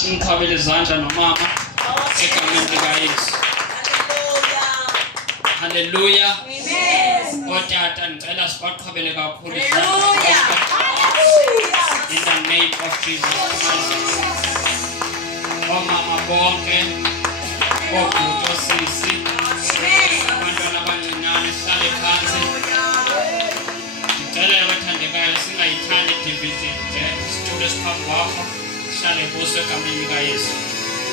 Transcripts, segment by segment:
Umqhabele izandla nomama egameni lika Yesu. Haleluya. Otata ngicela sibaqhabele kakhulu izandla. In the name of Jesus Christ. Omama bonke, obhuti osisi, abantwana abancinane sihlale phansi. Ngicela abathandekayo singayithandi division nje, isitulo esiphambi kwakho sihlale kuso egameni lika Yesu.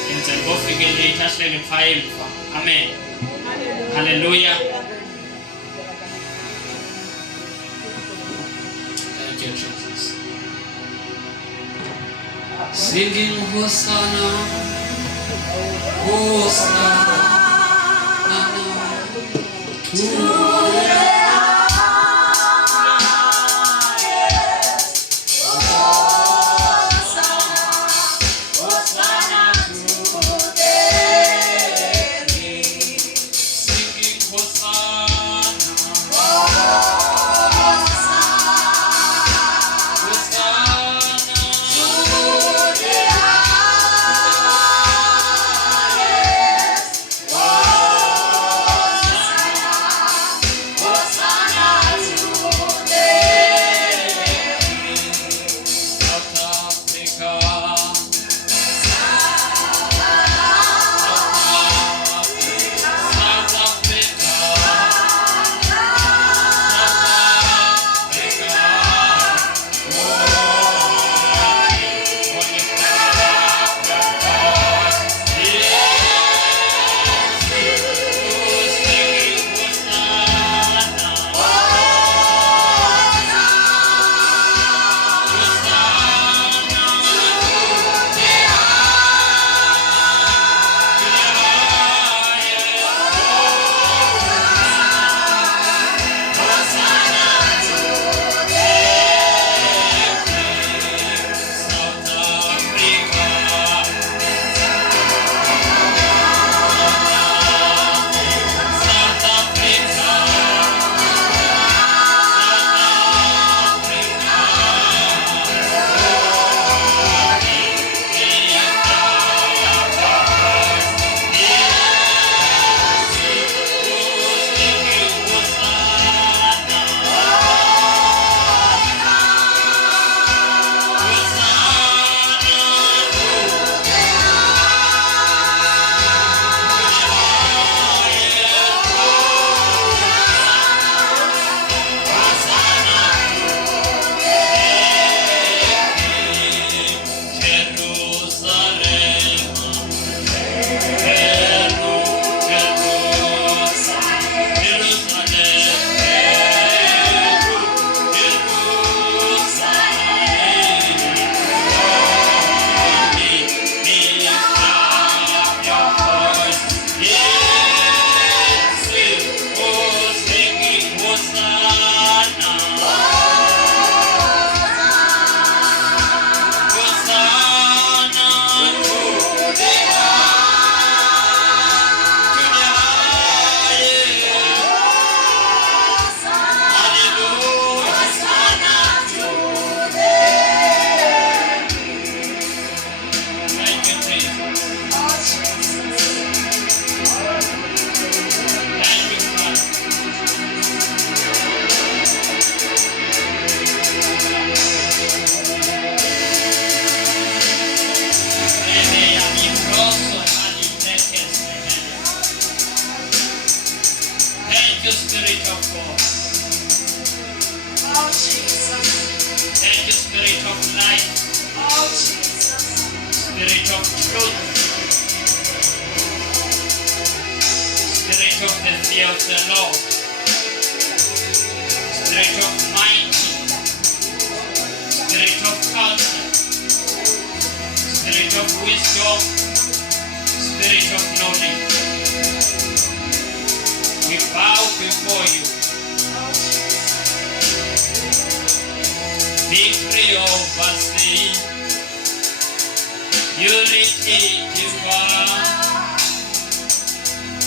Yenzeni bofike late asilele phaya emva. Amen. Hallelujah. Thank you, Jesus. Singing Hosanna, Hosanna to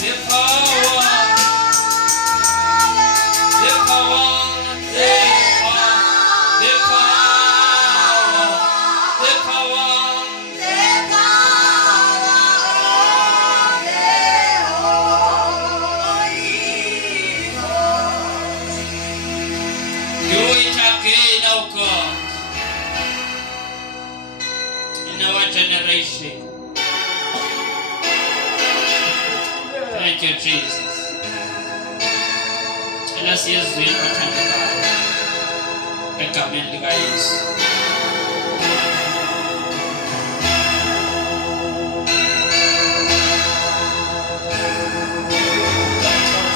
The power our generation. Thank you, Jesus. Ela siyezweni bathandekayo egameni likaYesu.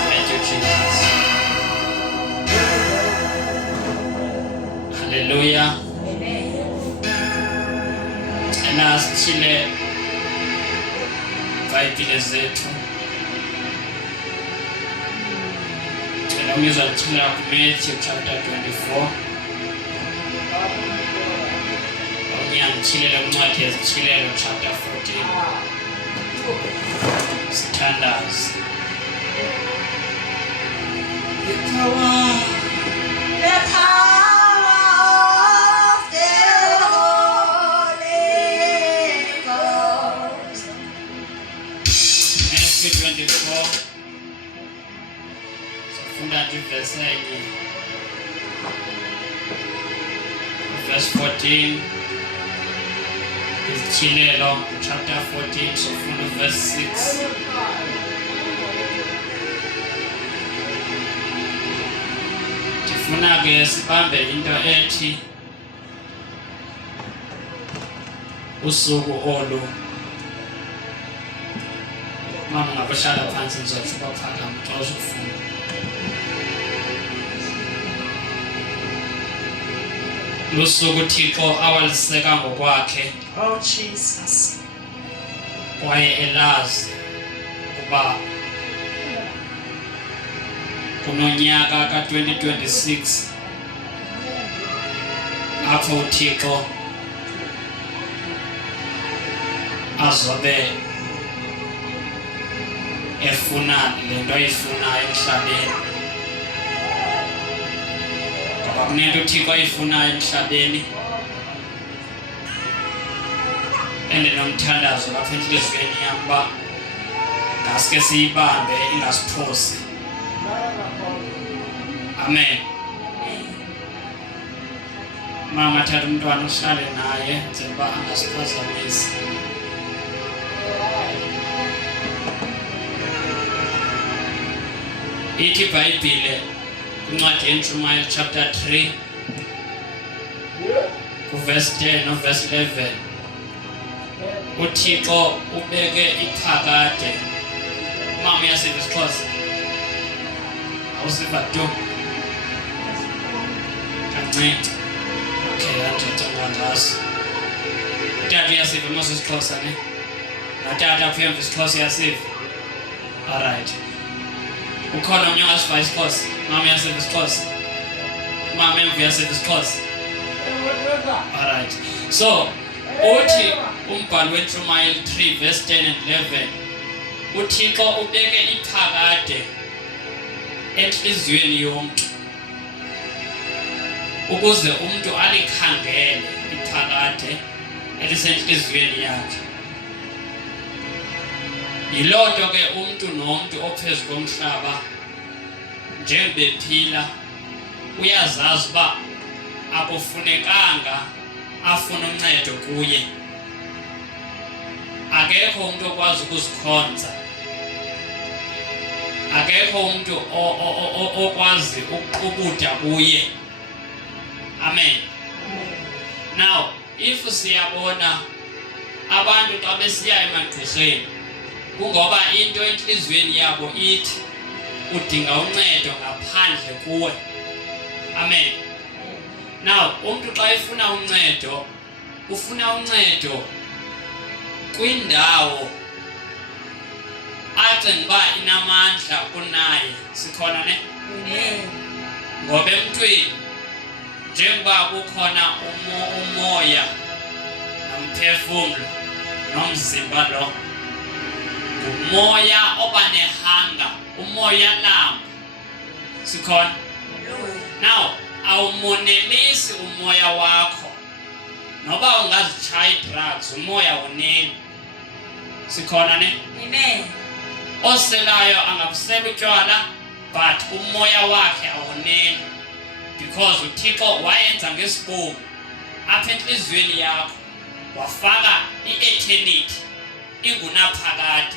Thank you, Jesus. Hallelujah. Ena sithile iBhayibhile zethu. Ngizwa ngithula kuMatthew chapter 24. Ngiyangithilela uncwadi yezithilelo chapter 14. Sithandaze. The power of the Holy Ghost. Matthew 24. Verse 14 is Chilelo chapter 14, so from verse 6. Tifuna ke sibambe into ethi usuku olu mama ngabahlala phansi ngizotshuka phakama xa uzofuna. Lusuku Thixo awaliseka ngokwakhe. Oh Jesus. Kwaye elazi kuba kunonyaka ka-2026 apho uThixo azobe efuna le nto ayifunayo emhlabeni. Kunento uThixo ayifunayo emhlabeni endinomthandazo lapha entliziyweni yam uba ngaske siyibambe ingasiphosi. Amen. Mama thatha umntwana uhlale naye njengoba angasiphazamisi. Ithi iBhayibhile incwadi yeNtshumayelo chapter 3 verse 10 no verse 11. uThixo ubeke iphakade. Mama uyasiva isiXhosa? Awusiva tu? Kancane. Okay, andithetha ngaso. Utata uyasiva mase isiXhosa ne? Natata apha emva isiXhosa uyasiva? Alright. Ukhona omnye ongasiva isiXhosa? Mama uyasiva isiXhosa? Mama emva uyasiva isiXhosa? Alright. So, uthi umbhalo weNtshumayelo 3 verse 10 and 11. uThixo ubeke iphakade enhliziyweni yomntu ukuze umuntu alikhangele iphakade elisenhliziyweni yakhe. Yiloo nto ke umuntu nomuntu ophezu komhlaba njengobephila uyazazi uba akufunekanga afune uncedo kuye. Akekho umuntu okwazi ukuzikhonza. Akekho umuntu okwazi ukuqubuda kuye. Amen. Now, if siyabona abantu xa besiya emagqirheni kungoba into enhliziyweni yabo ithi udinga uncedo ngaphandle kuwe. Amen. Now, umuntu xa efuna uncedo, ufuna uncedo kwindawo acinga uba inamandla kunaye. Sikhona ne? Amen. Ngoba emntwini njengoba kukhona umoya nomphefumlo nomzimba lo, ngumoya oba nehanga, umoya lamba. Sikhona? Now, awumonelisi umoya wakho noba ungazitshaya drugs, umoya woneli. Sikhona ne? Amen. Oselayo angabusela utywala but umoya wakhe awoneli because uThixo wayenza ngesibongo apha enhliziyweni yakho wafaka i-eternity ingunaphakade.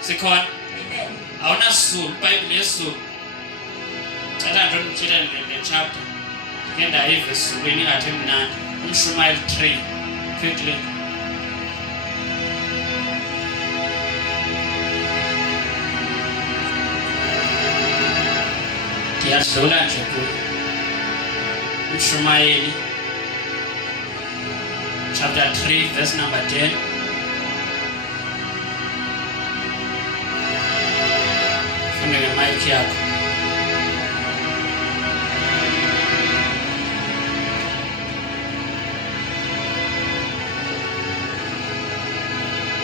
Sikhona? Amen. Awunasizulu, iBhayibhile yesiZulu. Cela nje ngitshela le chapter. Ngeke ndayiva esiZulwini ingathi emnandi. Umshumayeli 3 quickly. Ngiyadlula nje kuyo. Umshumayeli chapter 3 verse number 10. Fune nge-mic yakho.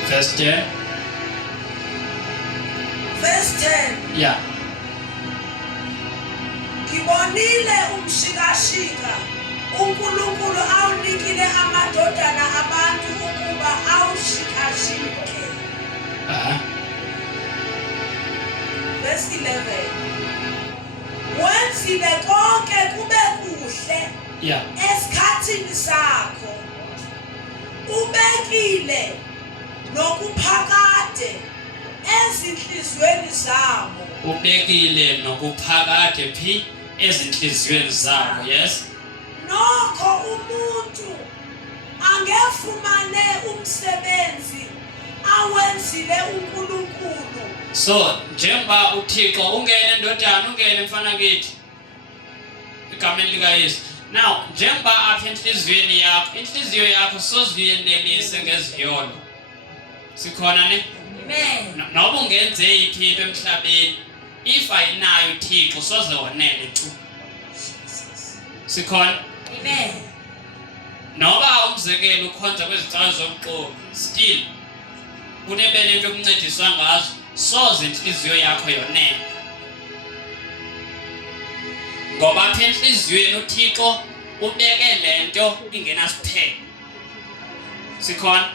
Verse 10. Verse 10. Yeah. Ngibonile umshikashika uNkulunkulu awunikile amadodana abantu ukuba awushikashike. Verse 11. Wenzile konke kube kuhle. Yeah. Esikhathini sakho. Ubekile nokuphakade ezinhlizweni zabo. Ubekile nokuphakade phi ezinhlizweni zabo. Yes. Nokho umuntu angefumane umsebenzi awenzile uNkulunkulu. So njengoba uThixo ungene ndodana ungene mfana kithi egameni lika Yesu. Now njengoba apha inhliziyo yakho soziyenelise ngeziyolo. Sikhona ne? Amen. Noba ungenze iphi into emhlabeni if ayinayo uThixo soze wonele tu. Sikhona? Amen. Noba umzekelo ukhonza kwezicawu zomqobo still kunebele into okuncediswa ngazo soze inhliziyo yakho yonele. Ngoba apha enhliziyweni uThixo ubeke lento ingenasiphelo. Sikhona?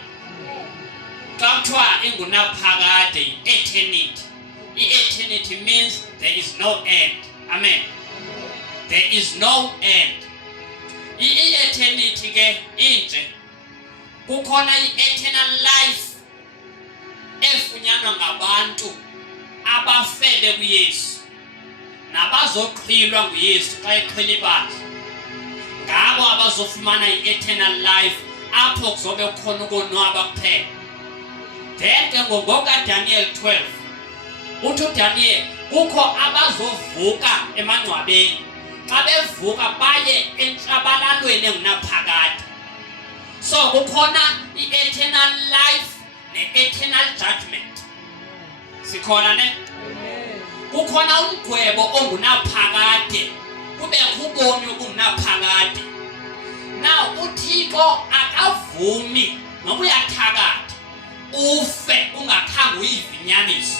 Xa kuthiwa ingunaphakade i-eternity. I-eternity means there is no end. Amen. There is no end. I-eternity ke inje kukhona i-eternal life efunyanwa ngabantu abafele kuYesu nabazoqhilwa nguYesu xa eqhila ibandla. Ngabo abazofumana i-eternal life apho kuzobe kukhona ukonwaba kuphela. Then ke ngokaDaniel 12 uthi uDaniel kukho abazovuka emangcwabeni. Xa bevuka baye enhlabalalweni engunaphakade. So kukhona i-eternal life ne-eternal judgment. Sikhona ne? Kukhona umgwebo ongunaphakade kubekho ubomi obungunaphakade. Now uThixo akavumi ngoba uyathakatha ufe ungakhange uyivinyaniso.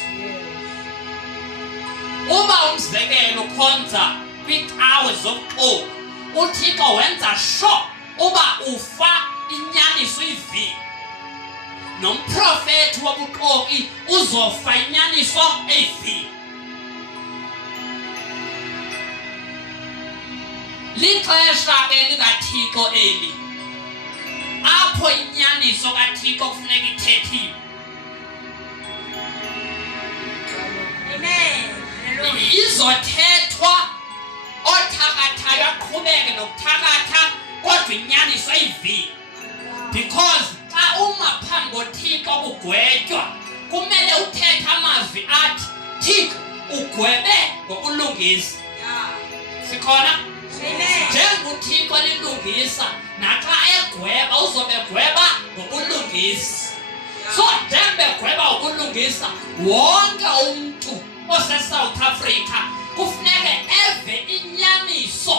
Uba umzekelo ukhonza kwicawe zomqobo uThixo wenza sure uba ufa inyaniso ivili. Nomprofethi wobuxoki uzofa inyaniso evili. Lixesha ke likaThixo eli apho inyaniso kaThixo kufuneka ithethiwe. Amen. Hallelujah. Izothethwa othakathayo aqhubeke nokuthakatha kodwa inyaniso ayivili. Because xa uma phambi koThixo kugwetywa kumele uthethe amazwi athi Thixo ugwebe ngokulungisa. Sikhona? Amen. Njengoba uThixo lilungisa naxa egweba uzobe gweba ngokulungisa. So njengoba egweba ngokulungisa wonke umuntu ose-South Africa kufuneka eve inyaniso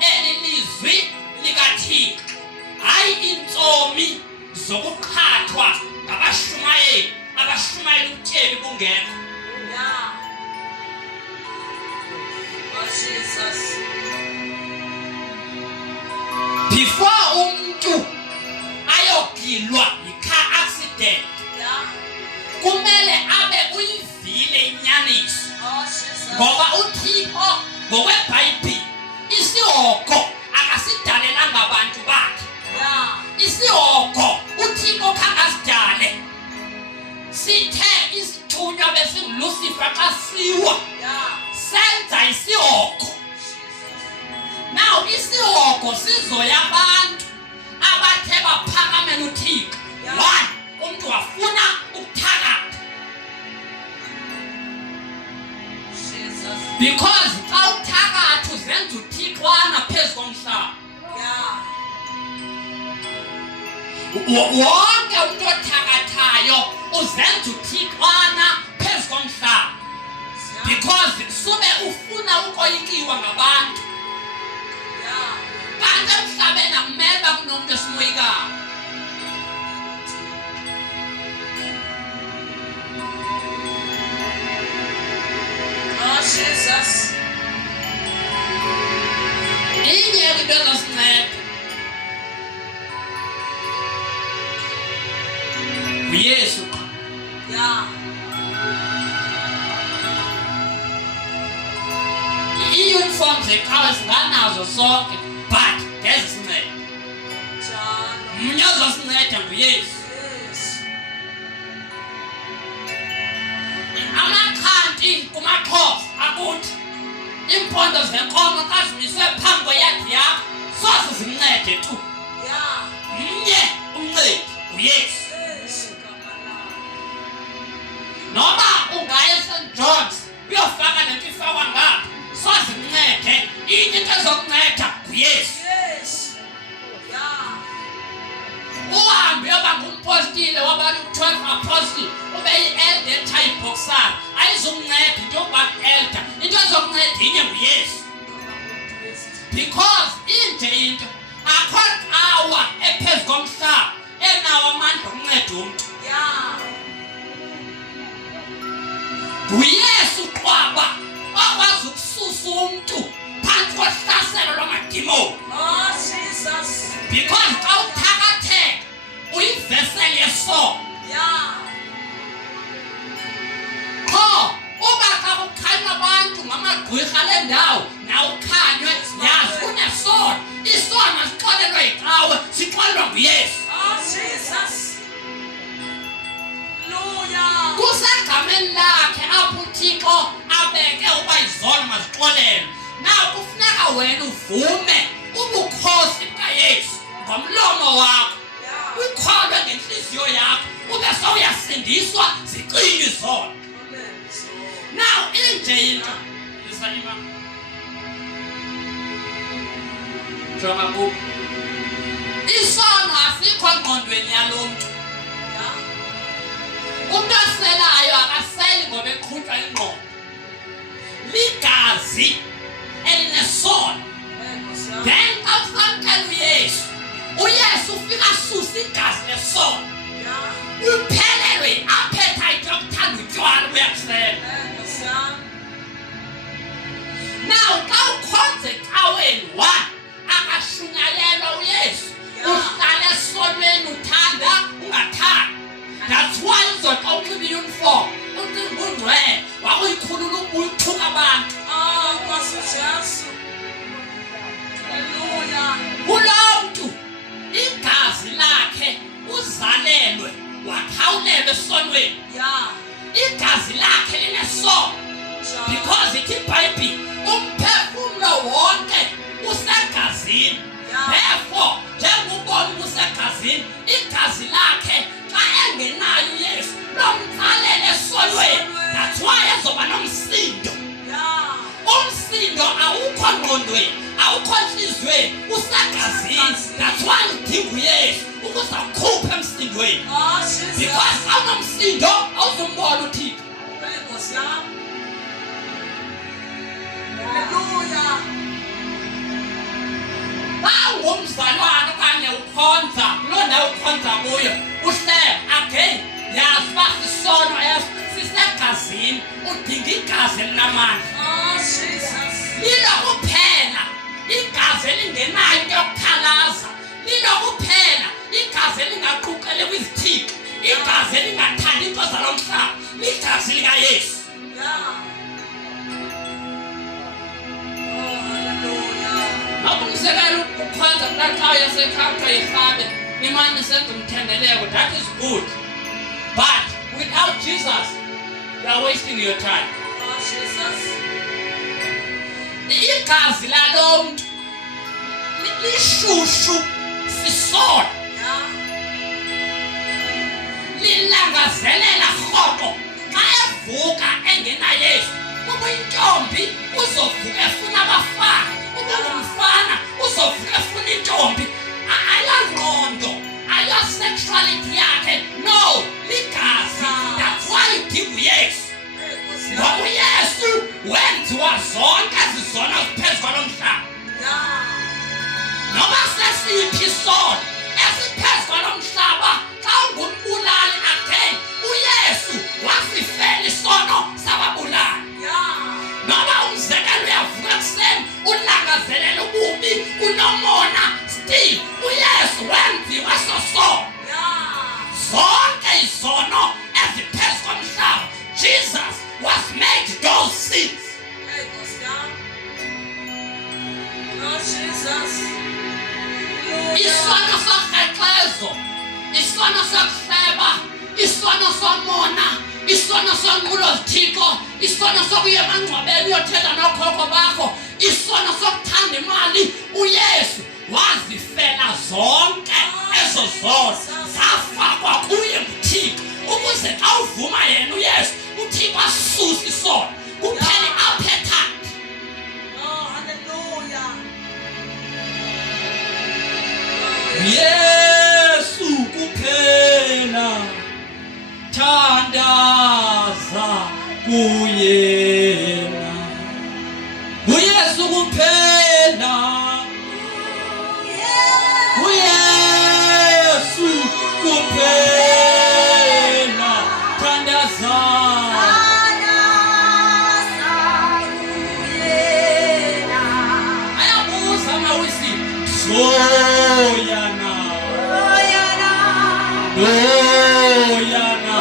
elilizwi likaThixo. Hayi intsomi zokuqhathwa ngabashumayeli abashumayela ubutyebi bungekho. Jesus. Before umuntu ayogilwa yi-car accident kumele abe uyivile inyaniso. Ngoba uThixo ngokweBhayibhile isihogo akasidalelanga abantu bakhe. Isihogo esinguLucifer xa siwa senza isihoko. Now isihoko sizoya abantu abathe baphakamela uThixo. One, umuntu wafuna ukuthakatha. Because xa uthakatha uzenza uThixwana phezu komhlaba. Wonke umuntu othakathayo uzenza uThixwana phezu komhlaba. Because sube ufuna ukoyikiwa ngabantu. Kanti emhlabeni akumele kunomuntu esimoyikayo. Jesus. Inye into ezosinceda uYesu. I-uniform zeqhawe singanazo sonke, but ngezisinceda. Mnye ozosinceda nguYesu. Amakhanti kumaXhosa akuthi impondo zenkomo xa zimiswe phambi kweyadi yakho soze zimncede tu. Mnye umncedi nguYesu. Noba ungaya eSt John's uyofaka lento ifakwa ngapha soze imncede. Into ezokunceda nguYesu. Uhambe yoba ngumpostile wabantu 12 apostles ube yi-elder etshayibhoksana ayizumnceda into yokuba elder. Into ezokunceda inye nguYesu. Because inje into akho awa ephezu komhlaba enawo amandla okunceda umntu. nguYesu qwaba wakwazi ukususa umntu phantsi kohlaselo lwamadimoni. Because xa uthakatheka uyiveseli yesono. Qho uba xa kukhanya abantu ngamagqwirha lendawo nawe ukhanywe yazi unesono. Isono asixolelwa yiqhawe sixolelwa nguYesu. Kusegameni lakhe apho uThixo abeke uba izono mazixolelwe. Naw kufuneka wena uvume ubukhosi bukaYesu ngomlomo wakho. Ukholwe ngenhliziyo yakho ube sowuyasindiswa ziqine izono. Now inje into isayima jonga kubo isono asikho engqondweni yalo muntu. Umuntu aselayo akaseli ngoba eqhutshwa ingqondo. Ligazi elinesono. Then xa usamkela uYesu, uYesu ufika asusa igazi lesono. Uphelelwe yi-appetite yokuthanda utywala uyakusela. Now xa ukhonza ecaweni one akashunyayelwa uYesu. Uhlala esonweni uthanda ungathanda. That's why uzoxa unxiba i-uniform ucinga ungcwele wakuyikhulula ubuyithuka abantu. Kulo mntu igazi lakhe uzalelwe wakhawulelwa esonweni. Igazi lakhe linesono. Because ithi iBhayibhile umphefumlo wonke usegazini. Therefore njengobona usegazini igazi lakhe xa engenayo uYesu lomtsalele esonweni. That's why ezoba nomsindo. Umsindo awukho ngqondweni awukho enhliziyweni usegazini. That's why udinga uYesu ukuze ukhuphe emsindweni. Because awunomsindo awuzumbona uThixo. Ngumzalwane okanye ukhonza kuloo ndawo ukhonza kuyo uhlele again yazi uba sisono sisegazini udinga igazi elinamandla. Lilokuphela igazi elingenayo into yokukhalaza. Lilokuphela igazi elingaquqele kwizithixo. Igazi elingathandi into zalo mhlaba. Ligazi likaYesu. Nakumsekela ukukhonza kulaqhawe yasekhapha yirhabe nimane senza umthendeleko. That is good. But without Jesus You are wasting your time. Oh, Jesus. Igazi lalo muntu lishushu sisona. Yeah. Lilangazelela rhoqo xa evuka engena Yesu. Uba intombi uzovuka efuna abafana. Uba ngumfana uzovuka efuna intombi. Ayangqondo, ayasexuality yakhe. No, ligazi. That's why you give Yesu. Ngoba uYesu wenziwa zonke izizona ziphezu kwalo mhlaba. Yeah. Noma sesiphi isono esiphezu kwalo mhlaba xa ungumbulali again uYesu wasifela isono sababulali. Yeah. Noma umzekelo uyavuka ekuseni ulangazelela ububi unomona still uYesu wenziwa sosono. Yeah. Zonke izono eziphezu komhlaba Jesus was made those sins. Hey, Gosya. Oh, Jesus. Isono sorhexezo, isono sokuhleba, isono somona, isono sonqulo zithixo, isono sokuya emangcwabeni uyothetha nokhokho bakho, isono sokuthanda imali. UYesu wazifela zonke ezo zono zafakwa kuye nguThixo ukuze xa uvuma yena uYesu uThixo asuse isono kuphele appetite. Oh, hallelujah. Yesu kuphela thandaza kuyena. uYesu kuphela. uYesu kuphela thandaza. Ayabuza amawisi Soyana, Doyana,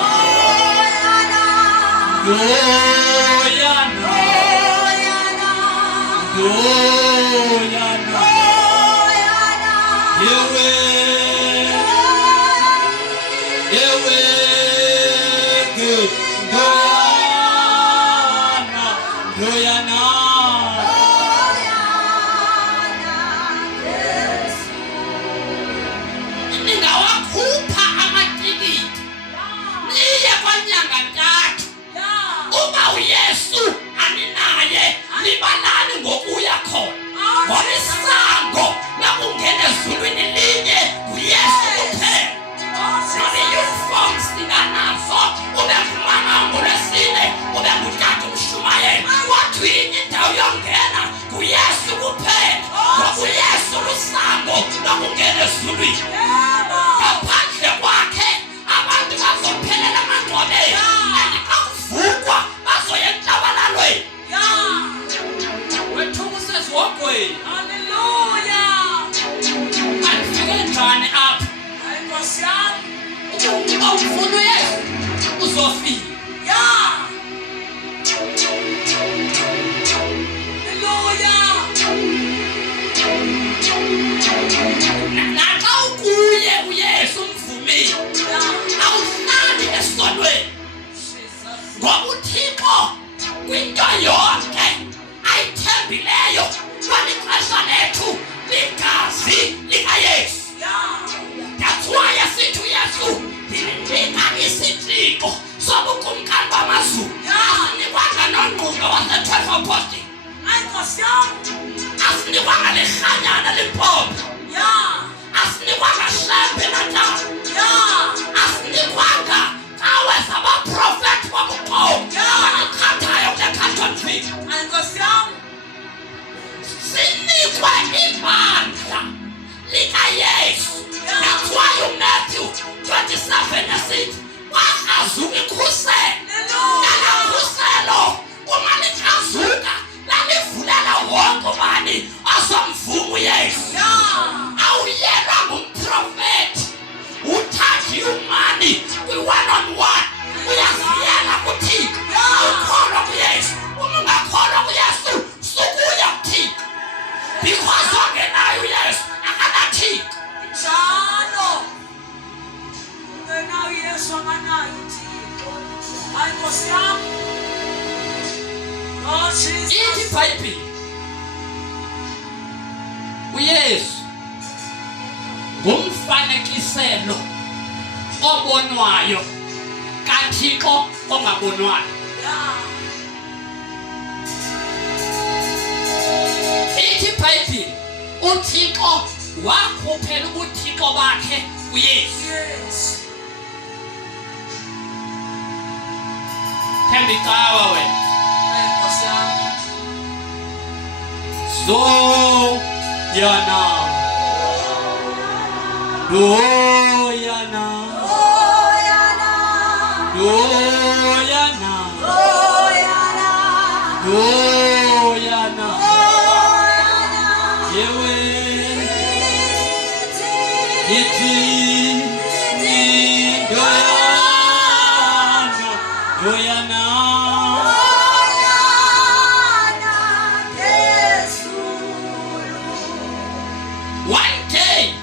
Doyana, Doyana, Yewe, Yewe, Doyana, Doyana. Ningawakhupha amatikiti niye kwanyanga ntathu. Uba uYesu aninaye libalani ngokuya khona. Ngoba isango lakungena ezulwini linye nguYesu kuphela. Noma i-uniform singanazo ube ngumama ngoLwesine ube ngutata umshumayeli kodwa inye indawo yongena nguYesu kuphela. Ngoba uYesu lusango lakungena ezulwini. Ngaphandle kwakhe abantu bazophelela amangcwabeni and xa kuvukwa bazoya enhlabalalweni. Wethuka usezihogweni. Hallelujah. Andifike njani apha? Hey, Gosya. Uba ufuna uYesu uzofika. Yeah. Hallelujah. Naxa ukuye uYesu umvumile Yeah. awuhlali esonweni. Jesus. Ngoba uThixo kwinto yonke ayithembileyo kwalixesha lethu ligazi likaYesu. Yeah. That's why asithi uYesu ndinika isitshixo sobukumkani bamazulu. Asinikwanga nongqunga wase-12 Apostles. Hey, Gosya. Asinikwanga liRhanyana Limpopo. Yeah. Asinikwanga Shembe Natal. Yeah. Asinikwanga cawe zabaprofethi bobuqobo abanikhathayo kule Carltonville. Hey, Gosya. Sinikwe ibandla likaYesu. That's why uMatthew 27 esithi wakrazuka ikhuselo. Lala khuselo uma likrazuka lalivulela wonke ubani azomvuma uYesu. Awuyelwa ngumprofethi uthathi umani kwi-one-on-one uyaziyela kuThixo. Awukholwa kuYesu. Uma ungakholwa kuYesu sukuya kuThixo because ongenayo uYesu akanaThixo. Njalo. Ungenayo uYesu akanayo uThixo. Hayi Nkosi yami. Oh Jesus. Ithi iBhayibheli uYesu ngumfanekiselo obonwayo kaThixo ongabonwayo. Yeah. Ithi iBhayibheli uThixo wakhuphela ubuthixo bakhe kuYesu. Yes. Themba icawa wena. Hayi Nkosi yami. So yana do yana Oh yana. do yana Oh yana. do yana Oh yana. yewe iti ni do yana do yana. One day,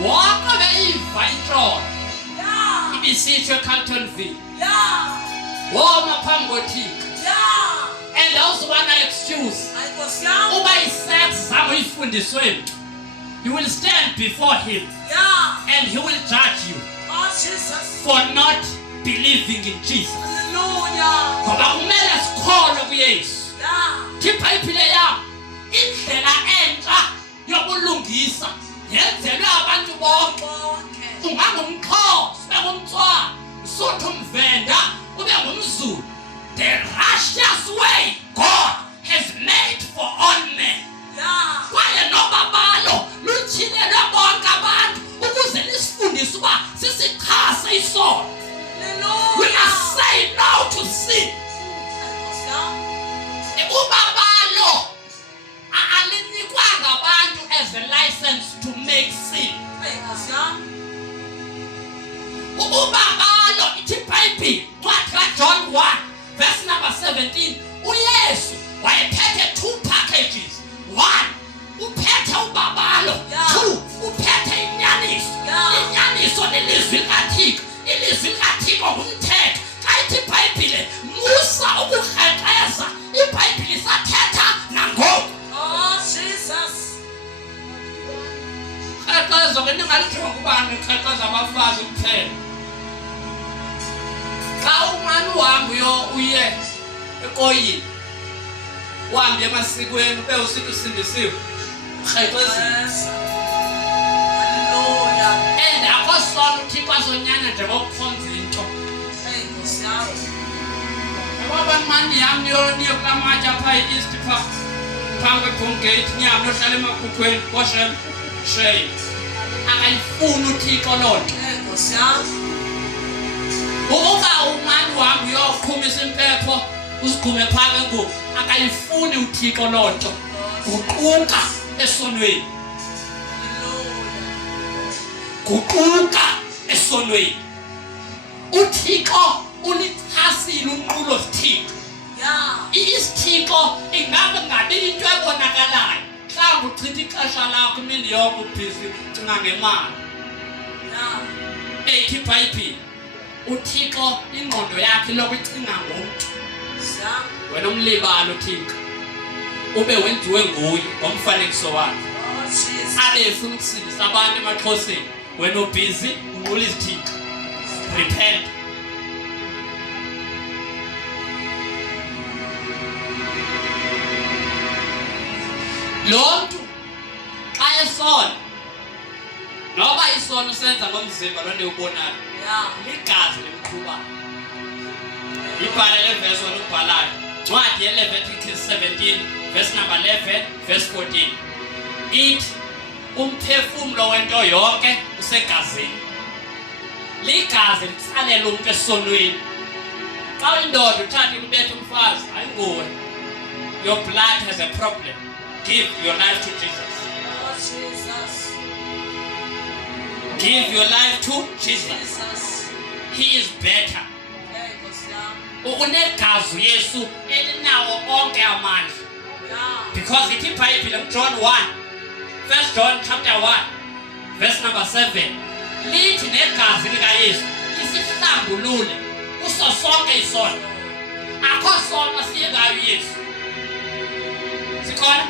walk away Vitron, Yeah. ibisitsho Carltonville, Yeah. woma phambi koThixo. Yeah. And also one excuse, Hayi Nkosi yami. uba isex zabo ifundiswe mntu, you will stand before him Yeah. and he will judge you Oh Jesus. for not believing in Jesus. Hallelujah. Ngoba kumele sikholwe kuYesu. Yeah. iBhayibhile yam indlela entsha yokulungisa yenzelwe abantu bonke. Bonke. UngangumXhosa, ube ngumTswana, uSuthu, umVenda, ube ngumZulu. The righteous way God has made for all men. Yeah. Kwaye nobabalo lutyhilelwe bonke abantu ukuze lisifundise uba sisichase isono. We Hallelujah. must say no to sin. Hayi Nkosi yami. Ubabalo alinikwanga abantu as a license to make sin. Hayi Nkosi yami. Ubabalo ithi iBhayibheli ncwadi kaJohn 1 verse number 17 uYesu wayephethe 2 packages. 1 uphethe ubabalo. Yeah. 2 uphethe inyaniso. Yeah. Inyaniso lilizwi likaThixo. Ilizwi likaThixo ngumthetho. Xa ithi iBhayibheli musa ukukrexeza, iBhayibheli isathetha nangoku. Oh Jesus. Krexezo ke ndingalijonga ubani krexeza abafazi kuphela. Xa umane uhamba uye ekoyini uhambe emasikweni ube usithi usindisiwe ukrexezile. Yes. Hallelujah. And akho sono uThixo azonyanya nje ngokukhonza into. Hayi Nkosi yami. Ngoba manje yami niyo kulamatha apha east pha phambi kwe gate nyama ohlala emakhukhweni washem shame. Akayifuni uThixo lonto. Hayi Nkosi yami. Ukuba umani wami uyoqhumisa impepho uzigume phaka ngoku akayifuni uThixo lonto. Guquka esonweni. Guquka esonweni. uThixo ulichasile unqulo sithixo. Yeah. Isithixo ingabe ngabe into ebonakalayo. Mhlawumbe uchitha ixesha lakho imini yonke ubhizi cinga ngemali. Yeah. Ethi iBhayibheli uThixo ingqondo yakhe lokucinga ngomntu. Sam. Wena umlibalo uThixo. Ube wenziwe nguye ngomfanekiso wakhe. Oh Jesus. Abe efuna ukusindisa abantu emaXhoseni. Wena ubhizi unqula izithixo. Repent. Lo mntu xa esona noba isono senza ngomzimba lo ndiwubonayo Yeah. ligazi limqhubayo. Ibhala le verse olubhalayo ncwadi yeLeviticus 17 verse number 11 verse 14 ithi umphefumulo wento yonke usegazini. Ligazi litsalela umuntu esonweni. Xa uyindoda uthanda ukubetha umfazi ayinguwe. Your blood has a problem. Give your life to Jesus. Oh Jesus. Give your life to Jesus. Jesus. He is better. Hey, Nkosi yami. Ukunegazi Yesu elinawo onke amandla. Yeah. Because ithi iBhayibheli John 1 1 John chapter 1 verse number 7 lithi negazi likaYesu isihlambulule kuso isono. Akho sono siyekayo Yesu. Sikhona?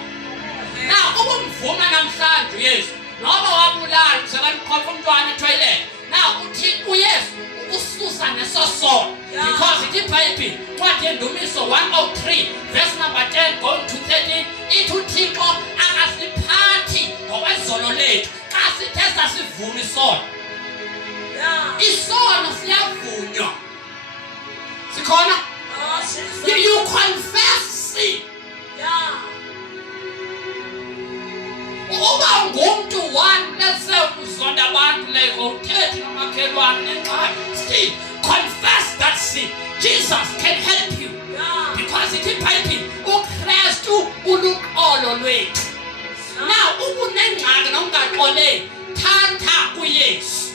Na ukumvuma namhlanje uYesu noma wabulala usekanqopha umntwana etoilet. Na uthi uYesu ususa nesosono because iBhayibheli ncwadi yendumiso 103 verse number 10 going to 13 ithi uThixo akasiphathi ngokwezolo lethu xa sithe sasivuma isono. Isono siyavunywa. Sikhona? You confess sin. Uba ngumuntu one let's say uzonda abantu like uthethe nomakhelwane nenxaki still confess that sin. Jesus can help you because iBhayibheli uKristu uluqolo lwethu. Now ubunengxaki nongaxoleki thanka uYesu.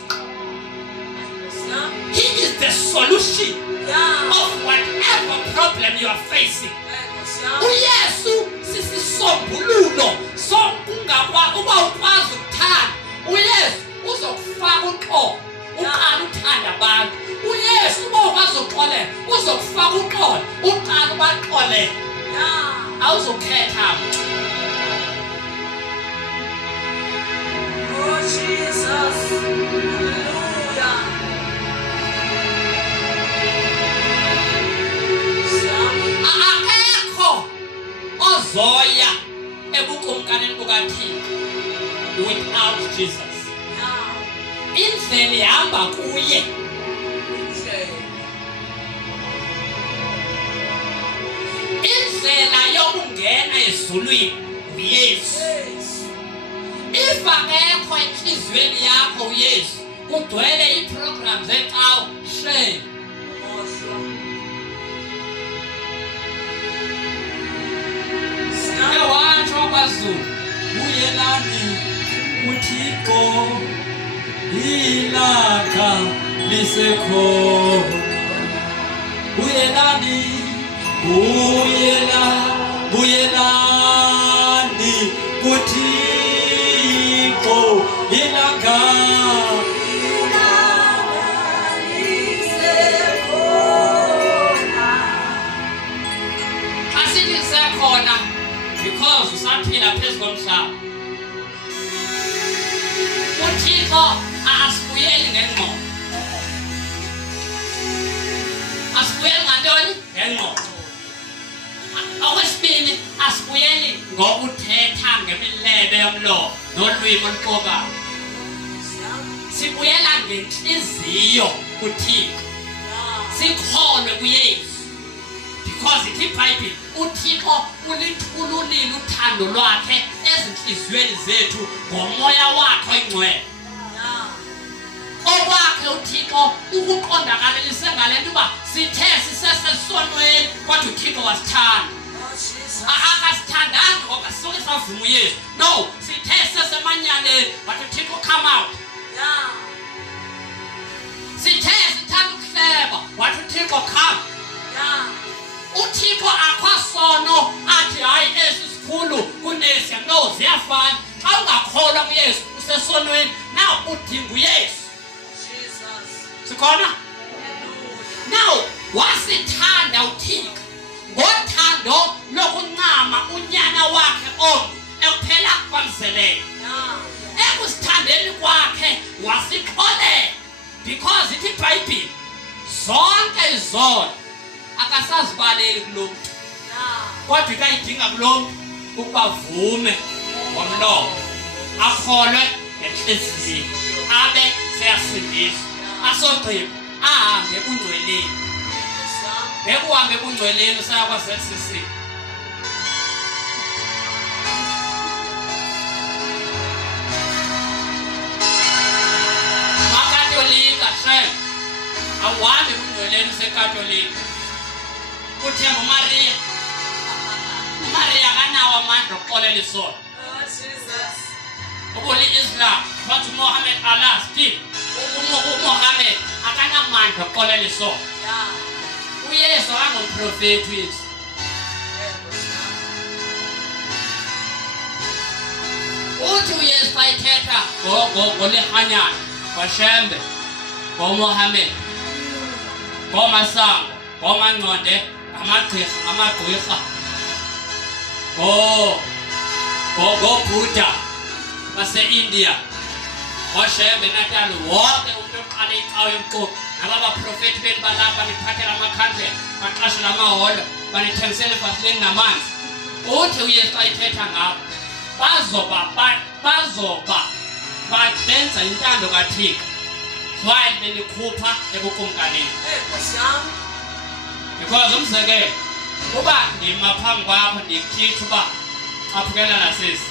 He is the solution of whatever problem you are facing. uYesu sisisombululo sokungakwa uba ukwazi ukuthanda. uYesu uzokufaka uxolo uqala uthanda abantu. uYesu uba ukwazi uxolela uzokufaka uxolo uqala ubaxolela. Awuzokhetha. Oh Jesus, hallelujah. Akekho ozoya ebukumkaneni bukaThixo without Jesus. Indlela ihamba kuye. Indlela yokungena ezulwini uYesu. If akekho enhliziyweni yakho uYesu kugcwele iprograms ecawu shame. Ewatsho kwaZulu buyelani uThixo ilakha lisekho. Buyelani uThixo ilakha. Asithi sekhona because usaphila phezu komhlaba. uThixo asibuyeli ngengqondo. Asibuyeli ngantoni? Ngengqondo. Okwesibini asibuyeli ngokuthetha ngemilebe yomlomo nolwimi oluxokayo. Sibuyela ngenhliziyo kuThixo. Sikholwe kuYesu. Because iBhayibheli uThixo ulithululile uthando lwakhe ezinhliziyweni zethu ngomoya wakhe oyingcwele. Okwakhe uThixo ukuqondakalelise ngalento uba sithe sisesesonweni kodwa uThixo wasithanda. Akasithandanga ngoba sisuke savuma uYesu. No, sithe sesemanyaleni wathi uThixo come out. Sithe sithanda ukuhleba wathi uThixo come. uThixo akwasono athi hayi esisikhulu kunesi. No, ziyafana. Xa ungakholwa kuYesu usesonweni na udinga uYesu. Sikhona? Now wasithanda uThixo ngothando lokuncama unyana wakhe omnye ekuphela kwamzeleyo. Ekusithandeni kwakhe wasixolela because iBhayibheli zonke izono akasazibaleli kulo. Kodwa ikayidinga kulo ukuba vume ngomlomo akholwe ngenhliziyo abe seyasindiswa. Asogqiba ahambe ebungcweleni. Bekuhambe ebungcweleni usaya kwaZCC. Makatolika shem awuhambe ebungcweleni useKatolika. Uthemba uMaria. uMaria akanawo amandla okuxolela isono. Ubuli Islam bathi uMuhammad Allah still uMuhammad akanamandla okuxolela isono. uYesu angumprofeti wethu. Uthi uYesu ayithetha ngolehanyana kwaShembe ngoMuhammad ngoMasango ngomangqonde amagqirha Buddha base-India ngoShembe Natal wonke umuntu oqale icawa yomqoqo nabaprofethi beni balapha niphathela amakhandlela baqashela amahholo banithengisele ibhasileni namanzi uthi uYesu xa ithetha ngabo bazoba benza intando kaThixo while benikhupha ebukumkanini because umzekelo uba ndima phambi kwakho ndikukhitha uba aphukela nasisi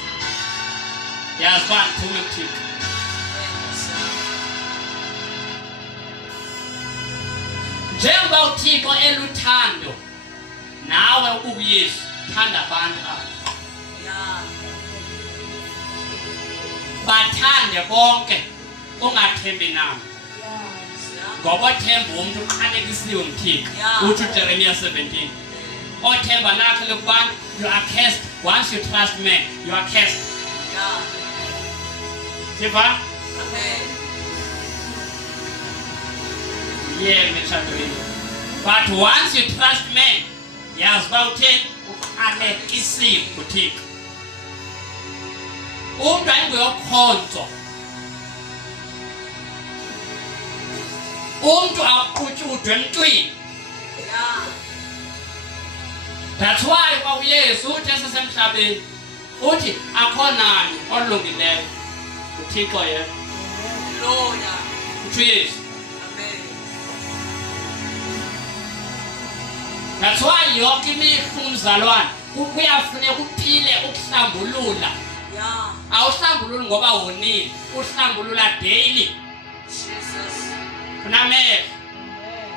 yazi uba ndiphume kuThixo njengoba uThixo eluthando nawe ubuyesu thanda abantu aba bathande bonke ungathembi nabo ngoba themba umuntu uqalekisiwe nguThixo uthi uJeremiah 17 othemba lakhe lokubantu you are cursed once you trust man you are cursed Siva amen yeah meshadweni but once you trust man yazi bawutheni uqalekisiwe nguThixo umuntu ayingoyokhonzo umuntu aqutshudwe emntwini that's why kwaUyesu uthi esesemhlabeni uthi akhonani olungileyo uThixo yena Haleluya uthi Yesu amen that's why yonke imihla umzalwane kuyafuneka uphile ukuhlambulula awuhlambululi ngoba wonile uhlambulula daily Jesus kunamehlo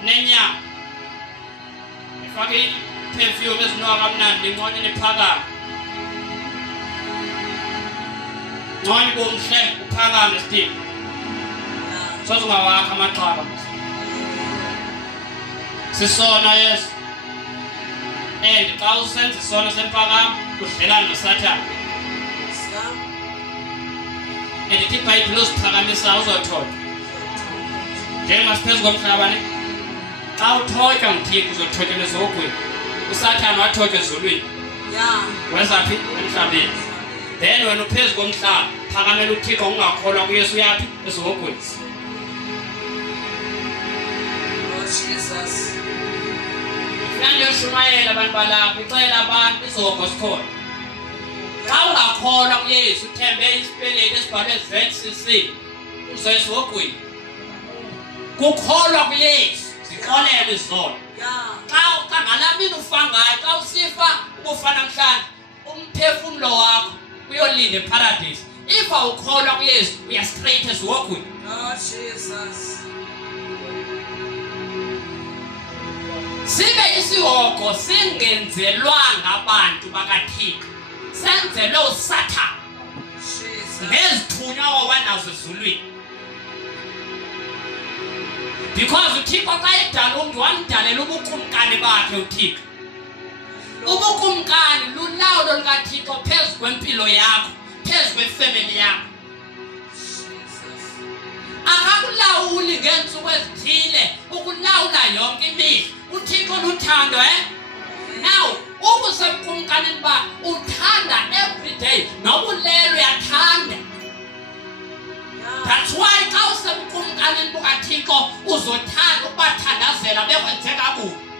nenyama ifake perfume ezinwa kamnandi ngone nephakama ngone bomhle uphakama still sozungawakha amaqaba sisona yes and xa usenza isona sempakama udlelana noSathane ndithi iBhayibhile usiphakamisa uzothola njengoba siphezu komhlaba ne xa uthotywa nguThixo uzothotyelwa ezogwini uSathane wathotywa ezulwini wenzaphi emhlabeni then wena uphezu komhlaba phakamela uThixo ungakholwa kuYesu yaphi ezogwini Jesus Yoshumayela abantu balapha icela abantu izogo sikhona xa ungakholwa kuYesu uthembe isipeleti esibhalwe ZCC uzesogwini kukholwa kuYesu zixolele izono xa ngalamini ufa ngayo xa usifa ubufa namhlanje umphefumulo wakho uyolinda eparadise if awukholwa kuYesu uya straight ezogwini Jesus sibe isihogo singenzelwanga abantu bakaThixo senzelwe uSathane nezithunywa wabanazo ezulwini because uThixo xa edala umuntu wamdalela ubukumkani bakhe uThixo ubukumkani lulawulo lukaThixo phezu kwempilo yakho phezu kwefamily yakho akakulawuli ngeentsuku ezithile ukulawula yonke imihla uThixo luthando now ubusemkumkanini ba uthanda every day noba ulele uyathanda that's why xa usemkumkanini bukaThixo uzothanda ukubathandazela bekwenze kakubi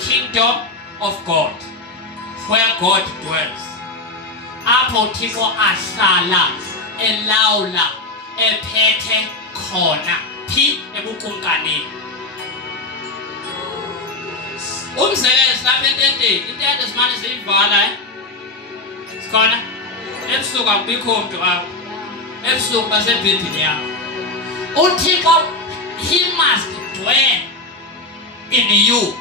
Kingdom of God where God dwells apho uThixo ahlala elawula ephethe khona phi ebukumkanini umzekelo lapha ententeni intente simane siyivala sikhona ebusuku akubikho umuntu apho ebusuku basebhedini yakho uThixo he must dwell in you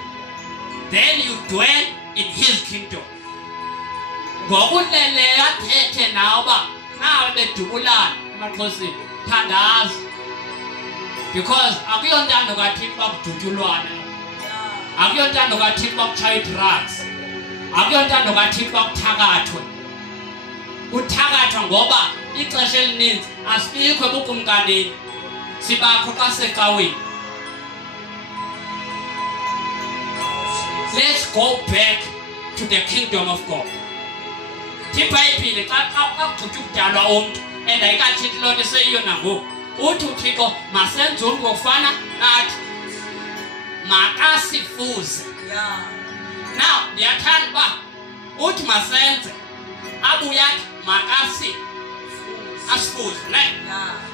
then you dwell in his kingdom ngokulele athethe nawe nawe bedubulana amaXhoseni thandaza, because akuyontando kaThixo bakudutshulwana, akuyontando kaThixo bakutshaye drugs, akuyontando kaThixo bakuthakathwe. Uthakathwa ngoba ixesha elininzi asibikho ebukumkanini, sibakho xa secaweni. Let's go back to the kingdom of God. TiBhayibhile xa kugqitywa ukudalwa umntu and ayikathethi loo nto seyiyo nangoku, uthi uThixo masenze umntu ngokufana nathi, makasifuze. Now ndiyathanda uba uthi masenze abuye athi asifuze ne.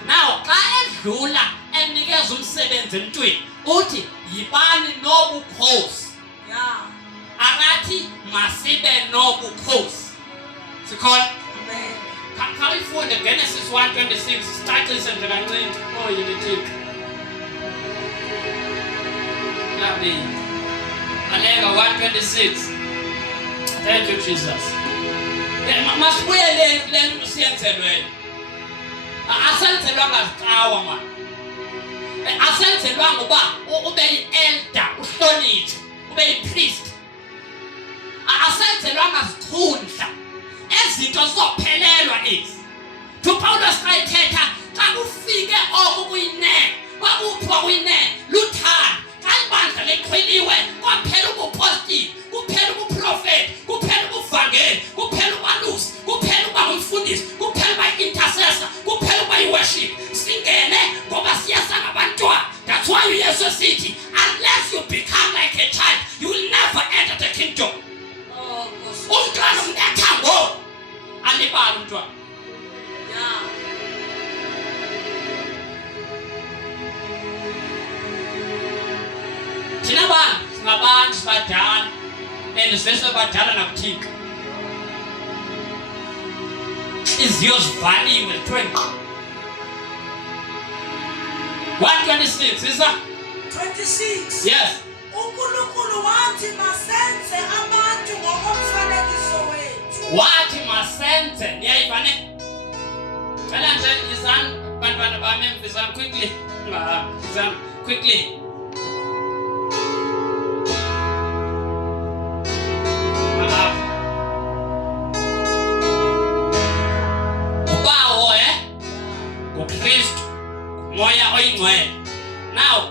Now xa edlula enikeza umsebenzi emntwini uthi yibani nobukhosi, akathi masibe nobukhosi. Sikhona khawuyifunde Genesis 1:26 sicacise nje kancinci. Oh yiniThixo labi Baleka 1:26. Thank you Jesus. Masibuyeleni kule nto siyenzelweyo. Asenzelwanga zicawa man, asenzelwanga uba ube yi-elder uhlonitshwe, ube yi-priest. Asenzelwanga zikhundla ezinto zizophelelwa ezi. TuPawulos xa ethetha xa kufike oku kuyinene, kwakuphiwa kuyinene luthando. Xa ibandla liqhwiliwe kwaphela ubupostile, kuphela ubuprofeti, kuphela ubuvangeli, kuphela ubalusi, kuphela uba ngumfundisi, kuphela uba yi-intercessor, kuphela uba yi-worship. Singene ngoba siyasa ngabantwana. That's why uYesu esithi unless you become like a child you will never enter the kingdom. Umntwana umnethambo alibala umntwana. Thina bantu singabantu sibadala and sibese badala nakuThixo. Izizwe zivaliwe lithiwe 1:26 is that 26. Yes. uNkulunkulu wathi masenze abantu ngokomfanekiso wethu. Wathi masenze niyayivane. Cela nje izani bantwana bami emfizana quickly. Izani quickly. Ubawo uKristu moya oyingcwele. Now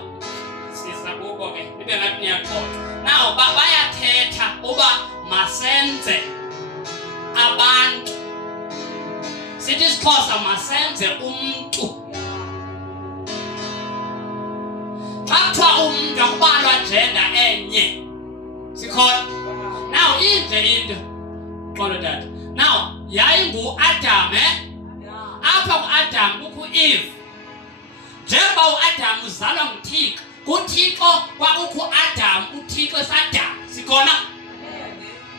sisakubo ke ibe ngathi niyaxoxa. Now bayathetha uba masenze abantu. Sithi isiXhosa masenze umuntu. Xa kuthiwa umuntu akubalwa gender enye. Sikhona. Now inje into xolo tata. Now yayingu-Adam apha ku-Adam kukho Eve. Njengoba u-Adam uzalwa nguThixo, kuThixo kwakukho u-Adam, uThixo esadama. Sikhona?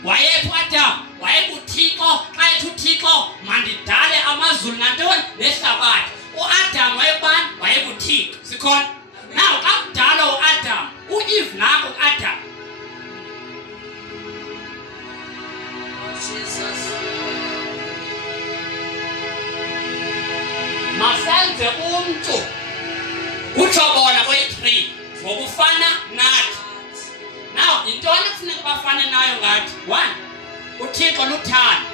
Wayephi u-Adam? WayebuThixo. Xa ethi uThixo mandidale amazulu nantoni nehlabathi. U-Adam wayebani? WayebuThixo. Sikhona? Now xa kudala u-Adam, u-Eve nako u-Adam. Jesus. Masenze umntu utsho bona boyi-3 ngokufana nathi. Now yintoni ekufuneka bafane nayo ngathi? 1, uThixo luthando.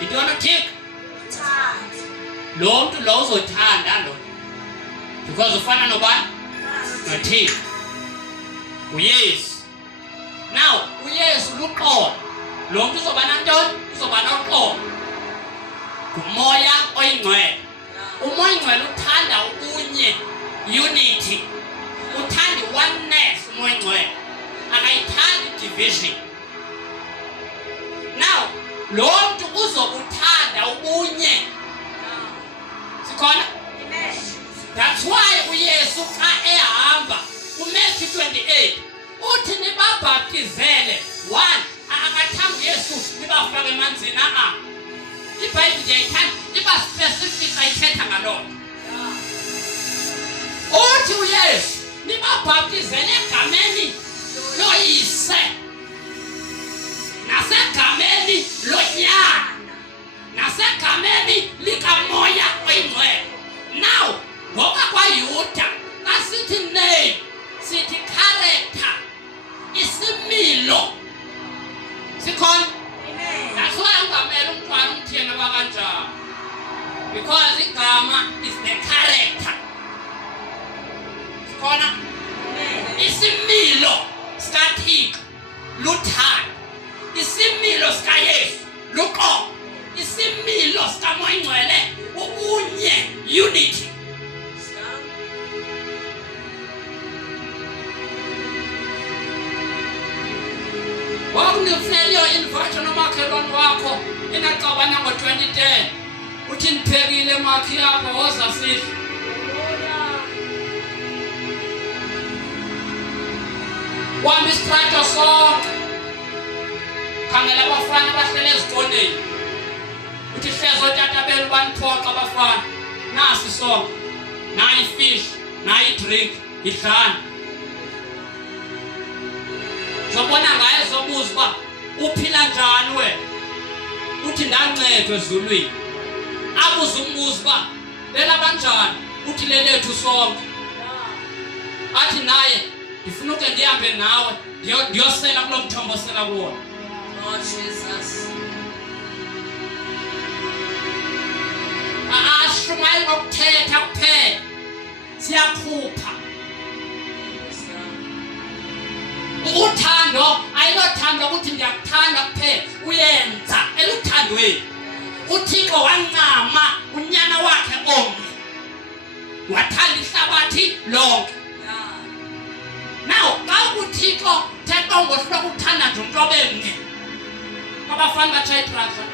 Yintoni uThixo? Lo mntu lo uzothanda lo, because ufana nobani? NoThixo. uYesu. Now uYesu luqolo. Lo mntu uzoba nantoni? Uzoba noqolo. Umoya oyingcwele. Umoya oyingcwele uthanda ubunye, unity. Uthanda oneness umoya oyingcwele. Akayithandi division. Now lo mntu uzokuthanda ubunye. Sikhona? That's why uYesu xa ehamba kuMatthew 28 uthi nibabhaptizele. 1, akathanga uYesu nibafake emanzini. IBhayibhile yayithanda iba specific ayithetha ngaloo nto. Uthi uYesu nibabhaptizele egameni loYise nasegameni loNyana nasegameni ekhasini likamoya oyingcwele. Now ngoba kwaYuda asithi name sithi character isimilo sikhona. That's why angamele umntwana umthene bakanjani, because igama is the character sikhona. Isimilo sikaThixo luthando, isimilo sikaYesu luqobo, isimilo sikamoya oyingcwele ubunye, unity. Wakunifelo invite nomakhelwane wakho enaxabana ngo-2010 uthi niphekile makhi yapho woza sidle. Wambi isitrato sonke khangela abafana abahlele ezikoneni uthi hlezo tata belu baniphoxa abafana nasi sonke nayi ifish nayi idrink idlana. Zobona ngaye zobuza uba uphila njani wena, uthi ndancedwe ezulwini. Abuza umbuzo uba lela banjani, uthi lelethu sonke. Athi naye ndifuna uke ndihambe nawe ndiyosela kulo mthombo osela kuwona. Lord Jesus. Ashumayeli ngokuthetha kuphela siyakhupha. Uthando ayilothando ukuthi ndiyakuthanda kuphela, uyenza eluthandweni. uThixo wancama unyana wakhe omnye wathanda ihlabathi lonke. Now xa uThixo thetha ngohlobo ukuthanda nje umuntu obemnye abafana batshaya idragsa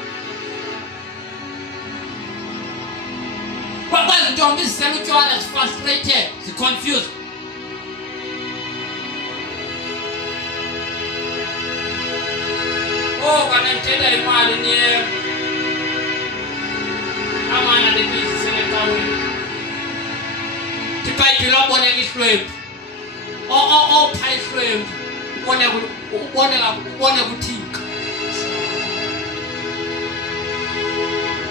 kwazi intombi zisela utywala zi-frustrated zi-confused. Kanentela imali niye amana ndikuyisele ecaweni tipayiphi loboneka ihlwempu opha ihlwempu ubone kuThixo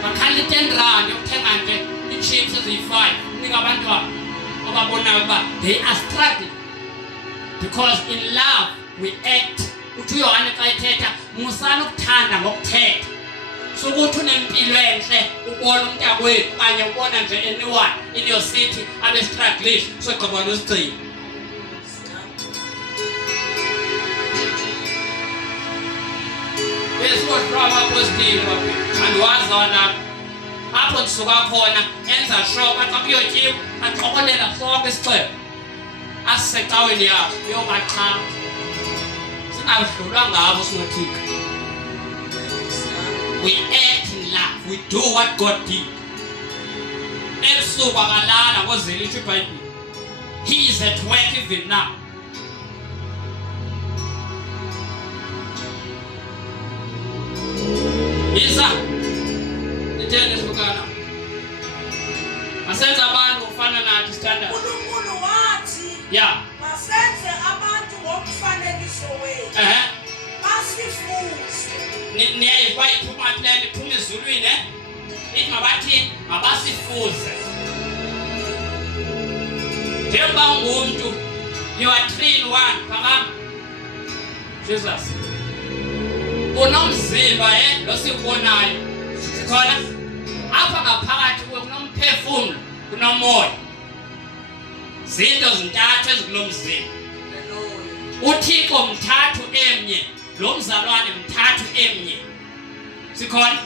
bakhala i-10 yokuthenga nje ichips eziyi-5 unika abantwana obabonayo ukuba they are struggling because in love we act. Uthi uYohane xa ethetha musani ukuthanda ngokuthetha sokuthi unempilo enhle ubona umntakwethu okanye ubona nje anyone in your city abe struggling sogqiba nosigcina. Besikodwa positive andiwazi wona apho ndisuka khona enza sure xa kuyotyiwa aqokolela sonke isixeko asisecaweni yakho uyobachama singahlulwa ngabo sinoThixo. We act in love, we do what God did. Ebusuku akalala ngozela ithi iBhayibhile he is at work even now. Isa nithende hlukana masenza abantu ufana nathi standard. uNkulunkulu wathi Yeah. masenze abantu ngomfanekiso wethu basifuze. Niyayiva iphuma plan iphuma ezulwini ithi mabathi mabasifuze. Njengoba ungumuntu you are 3 in 1 phakama Jesus unomzimba lo sikubonayo sikhona apha ngaphakathi kunomphefumulo kunomoya zinto zintathu ezikulomzimba. uThixo mthathu emnye lo mzalwane mthathu emnye sikhona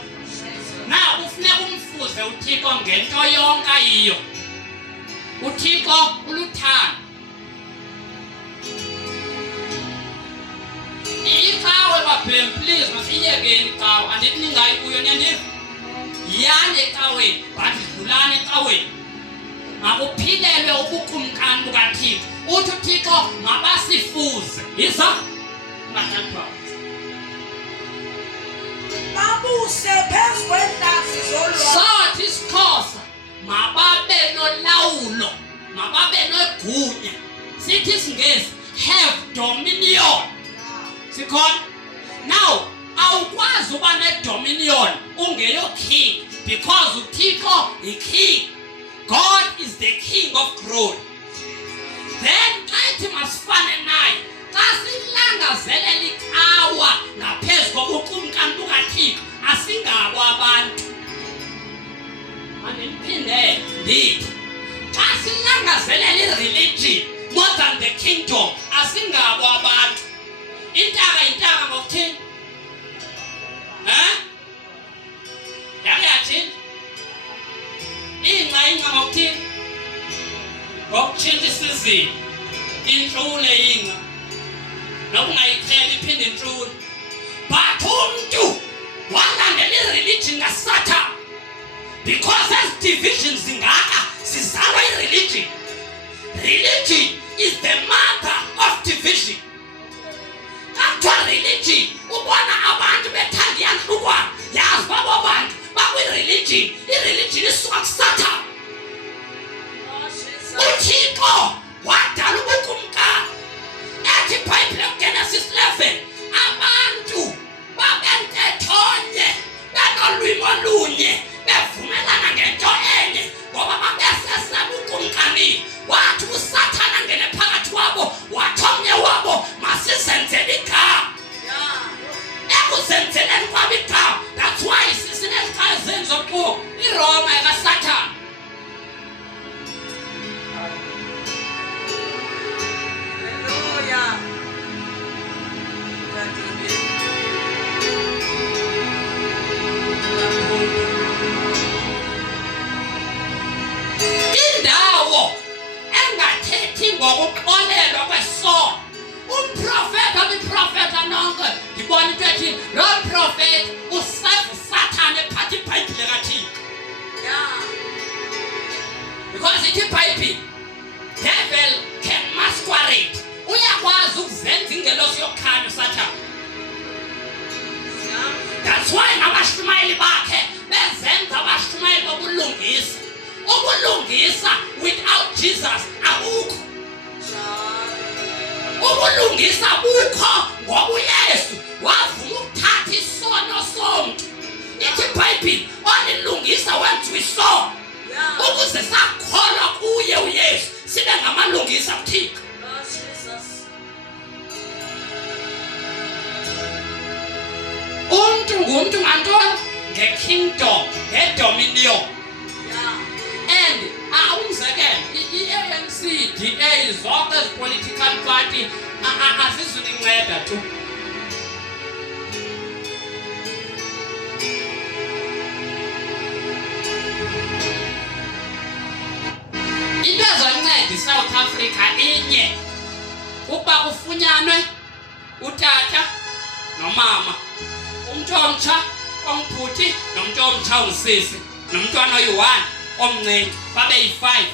na ufuneka umfuze uThixo ngento yonke ayiyo. uThixo uluthando icawe babhem please masiyekeni icawe andithi ningayi kuyo niyandiva yani ecaweni but dlulani ecaweni makuphilelwe ubukumkani bukaThixo. uthi uThixo mabasifuze yiza ungahlali babuse phezu kwentlanzi zolwandle. sathi isiXhosa mababe nolawulo mababe negunya sithi isingesi have dominion sikhona. Now awukwazi uba nedominion ungeyo king because uThixo is king. God is the king of glory. Then xa masifane naye xa silangazelela ikawa ngaphezu kokukumkani bukaThixo asingabo abantu. Andiphinde ndithi xa silangazelela ireligion more than the kingdom asingabo abantu. Intaka ngokuthini? Yathini? Inqa ngokuthini? Ngokutshintsha isizini. Inhlule inqa. Nokungayiqhela iphinde inhlule. But umuntu walandela ireligion kaSatan. Because as divisions zingaka sizalwa ireligion. Religion is the mother of division. Actual religion ubona abantu bethandiyana ukwa yazi babo bantu bakwi-religion. I-religion isuka kuSatan. uThixo wadala ubukumkani. Ethi iBhayibhile kuGenesis 11 abantu babentethonye benolwimi olunye bevumelana ngento enye ngoba babesesebukumkani. Wathi uSathane angene phakathi wabo wathi omnye wabo masizenzele igama. Ekuzenzeleni kwabo igama. That's why sinezikhaya zenzobuxoki iRoma ekaSathane. Hallelujah. Indawo engathethi ngokuxolelwa kwesono. Umprofeta nonke ndibona into ethi lo prophet uSathane ephatha iBhayibhile kaThixo. Because ithi iBhayibhile devil can masquerade. Uyakwazi ukuzenza ingelosi yokukhanya uSathane. That's why nabashumayeli bakhe bezenza abashumayeli bobulungisa. Ubulungisa without Jesus abukho. Ubulungisa bukho ngoba uYesu wavuma ukuthatha isono sonke. Ithi iBhayibhile olilungisa wenziwa isono. Ukuze sakholwa kuye uYesu sibe ngamalungisa kuThixo. Umuntu ngantoni? Ngekingdom, ngedominion. And umzekelo i-ANC, DA, zonke ezi political party azizulinceda tu. Into ezonceda iSouth Africa inye ukuba kufunyanwe utata nomama, umuntu omtsha ombhuti nomuntu omtsha ongusisi nomntwana oyi-1 omncinci babe yi-5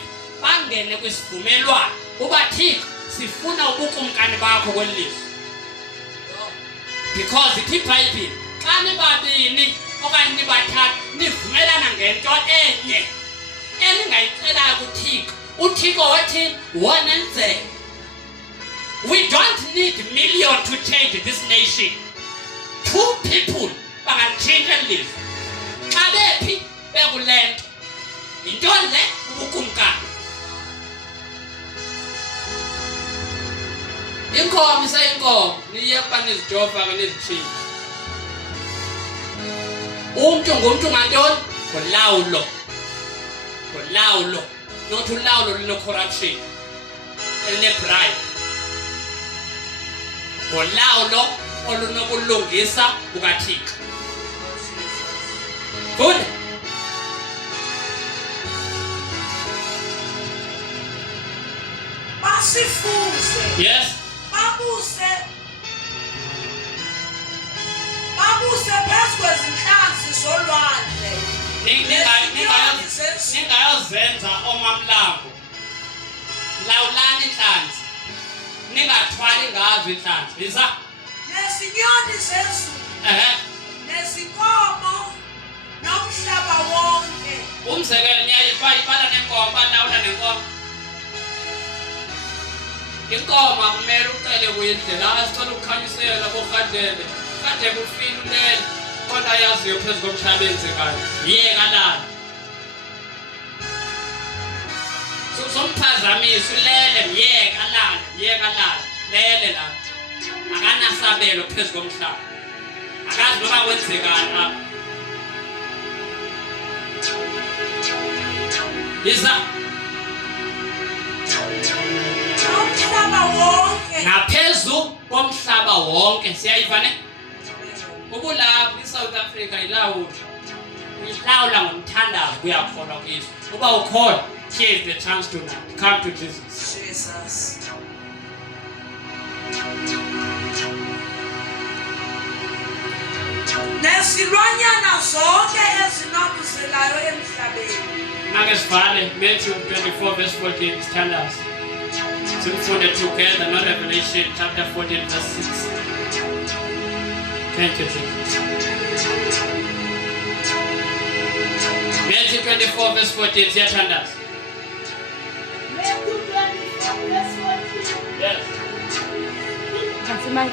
bangene kwisivumelwano uba Thixo sifuna ubukumkani bakho kweli lizwe. Because ithi iBhayibhile xa nibabini okanye nibathathu nivumelana ngento enye eningayicelayo kuThixo, uThixo wathini? Wonenzele. We don't need million to change this nation. 2 people bangatshintsha elizwe. Xa bephi bekulento into le ubukumkani. Inkomo isayinkomo niye kuba nizijova ke nizitshintsha. Umuntu ngumuntu ngantoni? Ngolawulo. Ngolawulo. Not ulawulo lino-corruption eline-bribe. Ngolawulo olunokulungisa bukaThixo. Good. Basifuze. Yes. Babuse phezu kwezinhlanzi zolwandle. Ningayozenza omamlambo. Lawulani inhlanzi. Ningathwali ngazo inhlanzi. Yiza. Nezinyoni zezulu. Nezinkomo nomhlaba wonke. Umzekelo niyayibala nenkomo, balawula nenkomo. Inkomo kumele ucele kuyindlela asicela ukukhanyisela boKadebe. Kade kufile ulele. khona yaziyo phezu komhlaba enzekayo. Yeka la. Somphazamisa ulele myeka la. Lele la. Akanasabelo phezu komhlaba. Akazi noba kwenzekani apha. Lisa. Umhlaba wonke. Naphezu komhlaba wonke siyayiva ne? Ubulapha eSouth Africa ilawula. Uyilawula ngomthandazo kuyakholwa kuyiso. Uba ukholwa, here's the chance tonight. Come to Jesus. Jesus. Nesilwanyana zonke ezinobuzelayo emhlabeni. Nakesivale Matthew 24 verse 14 standards. Simfunde together, not Revelation chapter 14 verse 6. Thank you, Jesus. Matthew 24 verse 14 standards. Matthew 24 verse 14. Yes. That's the mic.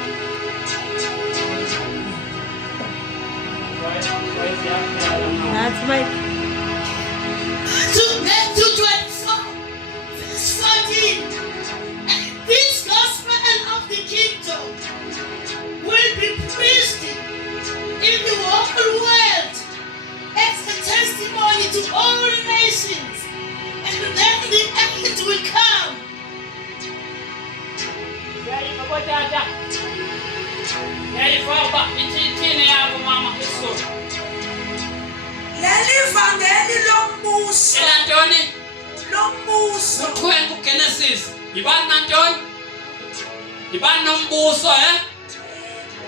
That's the mic. Matthew 24 verse 14. And this gospel of the kingdom will be preached in the whole world as a testimony to all nations, and then the end will come. Leli vangeli lombuso. Elantoni? Lombuso. Uthwenga uGenesis. Yibani nantoni? Yibani nombuso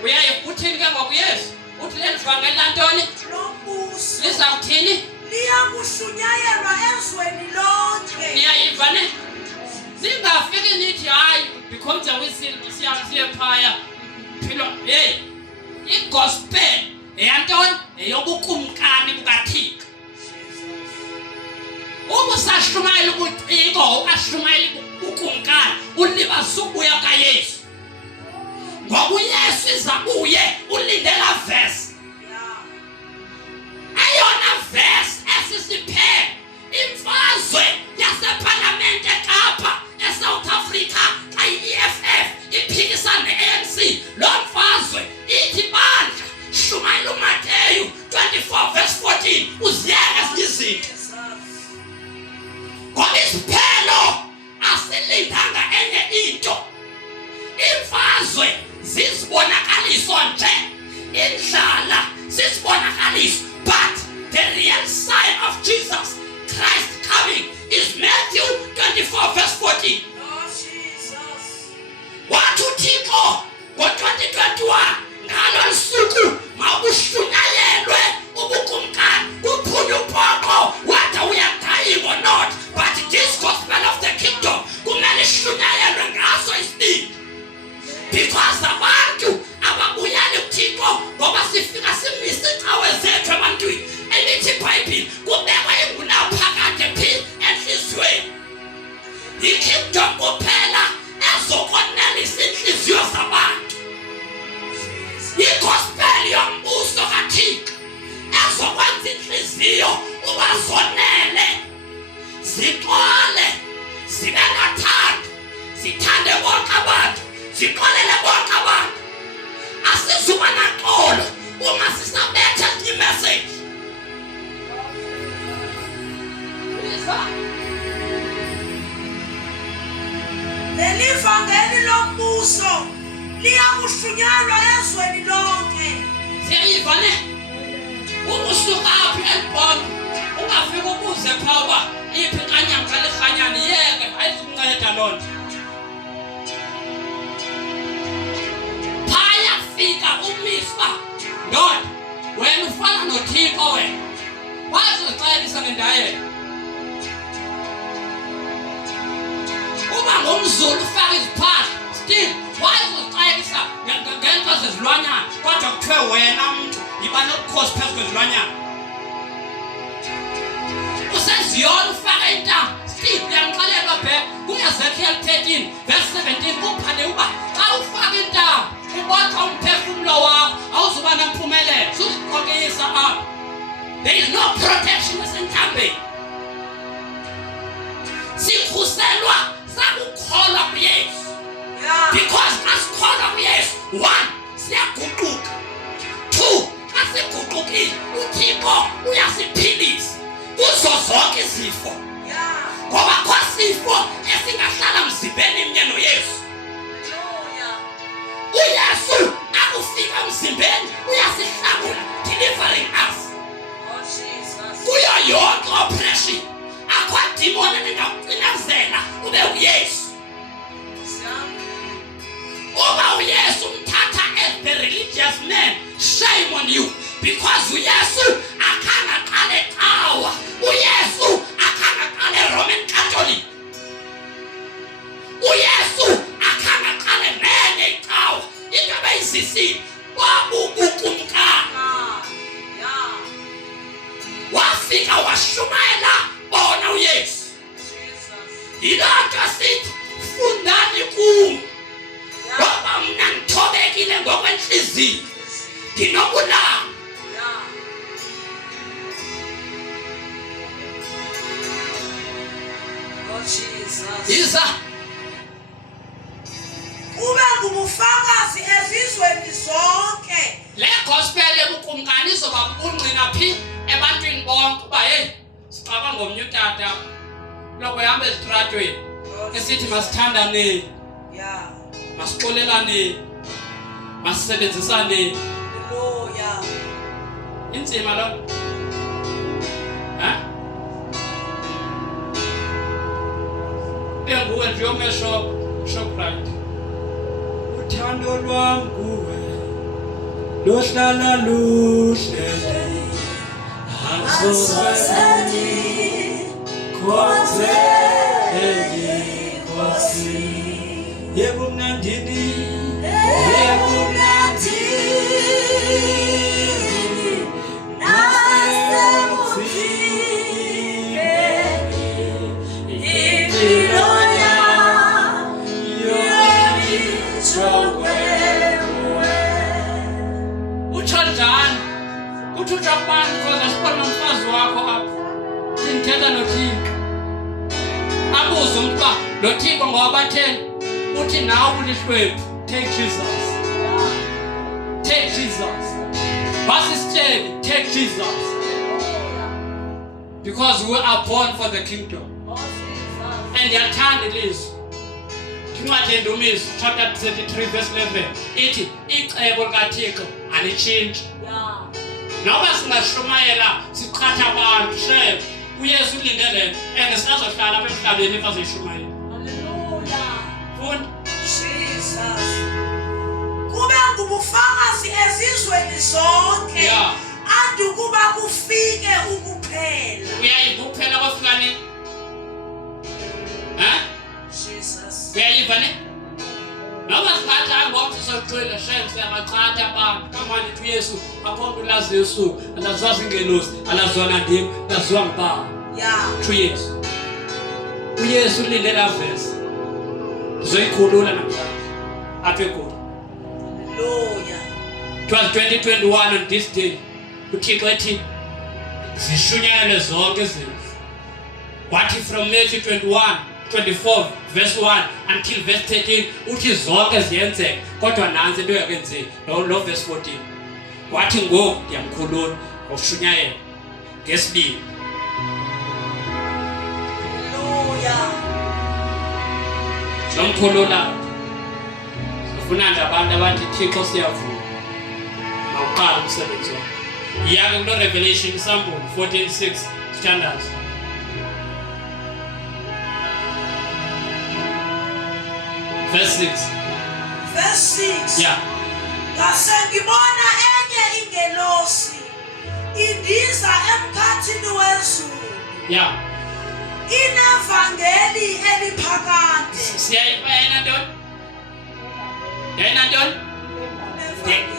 Uyaye uthini ke ngoku Yesu? Uthi leli vangeli lantoni? Lombuso. Lizawuthini? Liyakushunyayelwa ezweni lonke. Niyayiva ne? Singafiki nithi hayi because siya phaya. Philo hey. iGospel eyantoni? Eyobukumkani bukaThixo. Ubusashumayela ubuciko, ukashumayela ubukumkani, ulibasa ubuya kaYesu. Ngoba uYesu izabuye ulindela verse. Ayona verse esisiphele imfazwe yaseParliament eKapa eSouth Africa kayi-EFF iphikisana ne-ANC. Lo mfazwe ithi bandla shumayela uMateyu 24 verse 14 uziyeke ezinye izinto. Ngoba isiphelo asilindanga enye into. Imfazwe zizibonakaliso nje, indlala zizibonakaliso, but the real sign of Jesus Christ coming is Matthew 24 verse 14. Oh Jesus. Wathi uThixo ngo-2021 ngalo suku mawushunyayelwe ubukumkani kuphunywe uphoqo wada uyaqhayibo not, but this gospel of the kingdom kumele ishunyayelwe ngaso isibindi. Because abantu ababuyele kuThixo ngoba sifika simise icawe zethu ebantwini elithi iBhayibheli kubekwa ingulayo phakathi enhliziyweni. I-kingdom kuphela ezokonelisa inhliziyo zabantu. I-gospel yombuso kaThixo ezokwenza inhliziyo ubazonele, zixole, zibe nothando, zithande bonke abantu, ziqolele bonke abantu. Asizuba naxolo uma sisabetha i-message. Leli vangeli lombuso liyakushunyayelwa ezweni lonke. Siyayiva ne? Umusukaphi elibhongo ungafika ubuze phaa uba iphi inkanyanga kalirhanyana yeke ayizukunceda loo nto. Phaya fika umiswa ndoda wena ufana noThixo wena wazozixabisa ngendayelo. Uba ngumZulu ufaka iziphahla still wazozixabisa ngento zezilwanyana kodwa kuthiwe wena mntu yiba nobukhosi phezu kwezilwanyana. Useziyona ufaka intambo still uyamxelela bheka kuEzekiel 13 verse 17 kubhale uba xa ufaka intambo Ubotha umphefumulo wakho awuzuba nempumelelo uziqokisa apha. There is no protection esentambeni. Sikhuselwa sakukholwa kuYesu. Yeah. Because asikholwa kuYesu, 1 siyaguquka. 2 asiguqukile uThixo uyasiphilisa kuzo zonke izifo. Yeah. Ngoba kwasifo esingahlala mzimbeni mnye noYesu. Hallelujah. uYesu akufika mzimbeni uyasihlangula, delivering us Oh, Jesus. kuyo yonke oppression. Akho demon engakucinazela ube uYesu. Uba uYesu umthatha as the religious man, shame on you, because uYesu akanga qale qawa. uYesu akanga qale Roman Catholic. uYesu akanga qale menye iqhawa. Into abayizisile wabubukumkani. Yeah. Wafika washumayela bona uYesu. Jesus. Yilonto sithi fundani kum. Yeah. Ngoba mna ngithobekile ngokwenhliziyo. Nginobulanga. Yeah. Oh, Jesus. Yiza Ube ngubufakazi ezizweni zonke. le gospel ebukumkani izoba bungqina phi ebantwini bonke uba hey sicaba ngomnye utata lokho ehamba ezitratweni esithi masithandane, Yeah. masixolelane, masisebenzisane. Hallelujah. Inzima lo. Ha? Nguwe nje yomeshop Shoprite. Uthando lwam kuwe lohlala luhlele akusosani konse enkosi yebo mnandini yebo Uthujabani because asibona umfazi wakho apha. Sinthetha noThixo. Abuza umuntu ba lo Thixo ngoba batheni uthi nawe ulihlwephu. Take Jesus. Take Jesus. Basisitshele take Jesus. Because we are born for the kingdom. And yathanda ilizwi. Incwadi yeNdumiso chapter 33 verse 11 ithi icebo likaThixo alitshintshi. Noma singashumayela siqhatha abantu shebe uYesu ulindele and sinazohlala apha emhlabeni efazishumayela. Hallelujah. Fund Jesus. Kube ngubufakazi ezizweni zonke. Yeah. Andi kuba kufike ukuphela. uyayibuphela bafikani. Ha? Jesus. Uyayiva ne? Noma singathi ngoba sizoqhela shebe siyabaqhatha abantu. Kamani uYesu akhona ulazi Yesu, alaziwa ingelosi, alaziwa nandimi, alaziwa ngibaba. Yeah. uYesu. uYesu ulindela verse. Zoyikhulula namhlanje. Apha eGoli. Hallelujah. It was 2021 on this day. uThixo ethi zishunyayelwe zonke izinto. Wathi from Matthew 24 verse 1 until verse 13 uthi zonke ziyenzeka kodwa nansi into yakenzeka lo verse 14. Wathi ngoku ndiyamkhulula ushunyayela ngesibili. Hallelujah. Somkhulula ufuna nje abantu abathi Thixo siyavuma awuqala umsebenzi wakho. Yake kulo Revelation Psalm 14:6 standards. Verse 6. Verse 6. Yeah. Ngase ngibona enye ingelosi indiza emkhathini wezulu. Yeah. Inevangeli eliphakade. Siyayibona ntoni? Yena ntoni?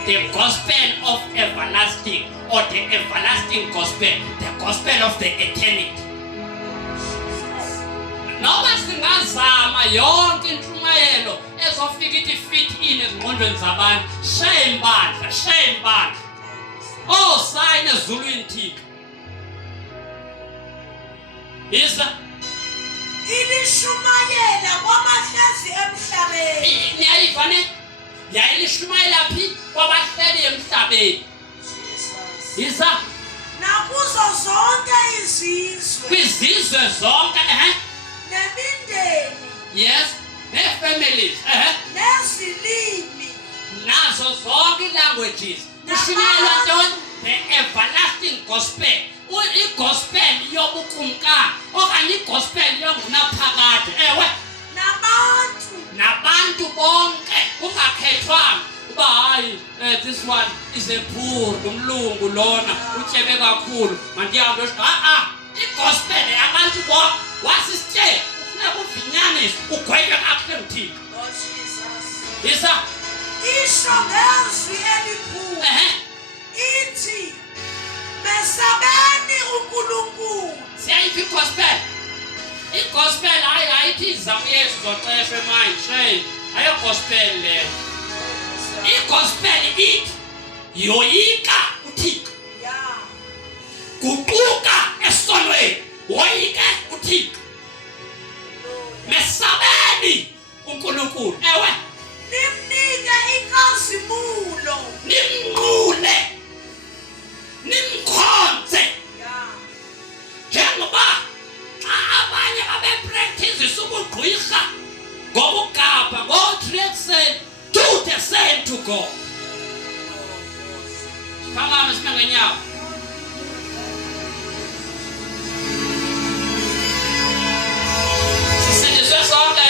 The gospel of everlasting or the everlasting gospel, the gospel of the eternity. Noma singazama yonke intshumayelo ezofika ithi fit in ezingqondweni zabantu. Shame bandla. Oh, sign ezulwini Thixo. Isa ilishumayela kwamahlezi emhlabeni. Niyayivane? Yayilishumayela phi kwabahleli emhlabeni. Isa Nakuzo zonke izizwe. kwizizwe zonke Nemindeni. yes ne-families Nezilimi. nazo zonke languages kushunyelwa ntoni the everlasting gospel i-gospel yobukumkani okanye i-gospel yongunaphakade nabantu bonke kungakhethwanga uba hayi this one is a poor umlungu lona utyebe kakhulu mandihambe i-gospel yabantu bonke wasisitye ufuneka uvinyanise ugwetywe kakuhle mthini isa Isho ngezwi elikhulu. Ithi mesabeni uNkulunkulu. siyayiva i-gospel ayithi izizamo yesu zoxeshwa emayisheni ayo-gospel leyo i-gospel ithi yoyika uThixo guquka esonweni woyike uThixo mesabeni uNkulunkulu Nimnike inkazimulo. nimnqule nimkhonze njengoba xa abanye babepractice ubugqwirha ngobugabha ngo-treason do the same to God. Phakama sime ngenyawo. Sisindiswe sonke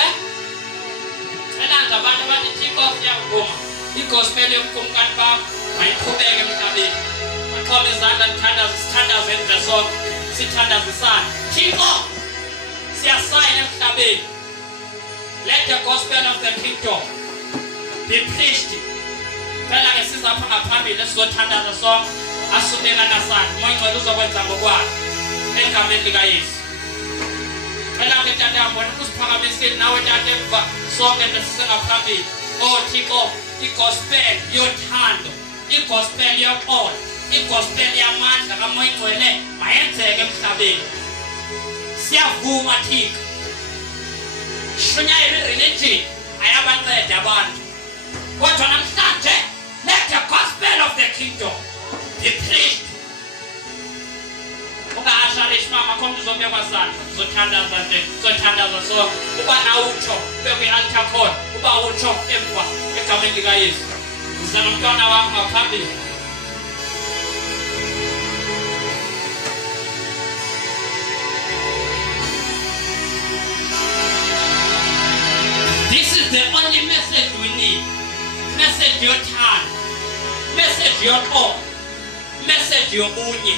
abantu abathi Thixo siyavuma i-gospel yobukumkani bakho mayiqhubeke emhlabeni. Baxhoma izandla sithandaze enze sonke sithandazisane. Thixo siyasayina emhlabeni. Let the gospel of the kingdom be preached. Phela ke sizapha ngaphambili sizothandaza sonke asubekana sakhe umoya ngcwele uzokwenza ngokwakhe egameni likaYesu. Phela ke tata mbona kusiphakamisile nawe tata emva sonke nesisengaphambili. Oh Thixo i-gospel yothando, i-gospel yoxolo, i-gospel yamandla kamoya ngcwele mayenzeke emhlabeni. Siyavuma Thixo. Shunyayela i-religion ayabanceda abantu. Kodwa namhlanje let the gospel of the kingdom be preached. Ungahasharishi mama khona uzobekwa sandla uzothandaza nje uzothandaza sonke uba nawe utsho ube kwi-altar khona uba utsho emva egameni likaYesu uze nomntwana wakho ngaphambili. This is the only message we need. Message yothando, message yoxolo, message yobunye,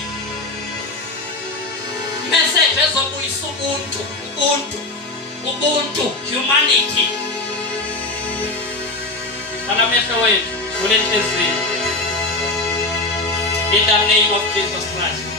message ezobuyisa ubuntu, humanity. Khala amehlo wethu kule nhliziyo. In the name of Jesus Christ.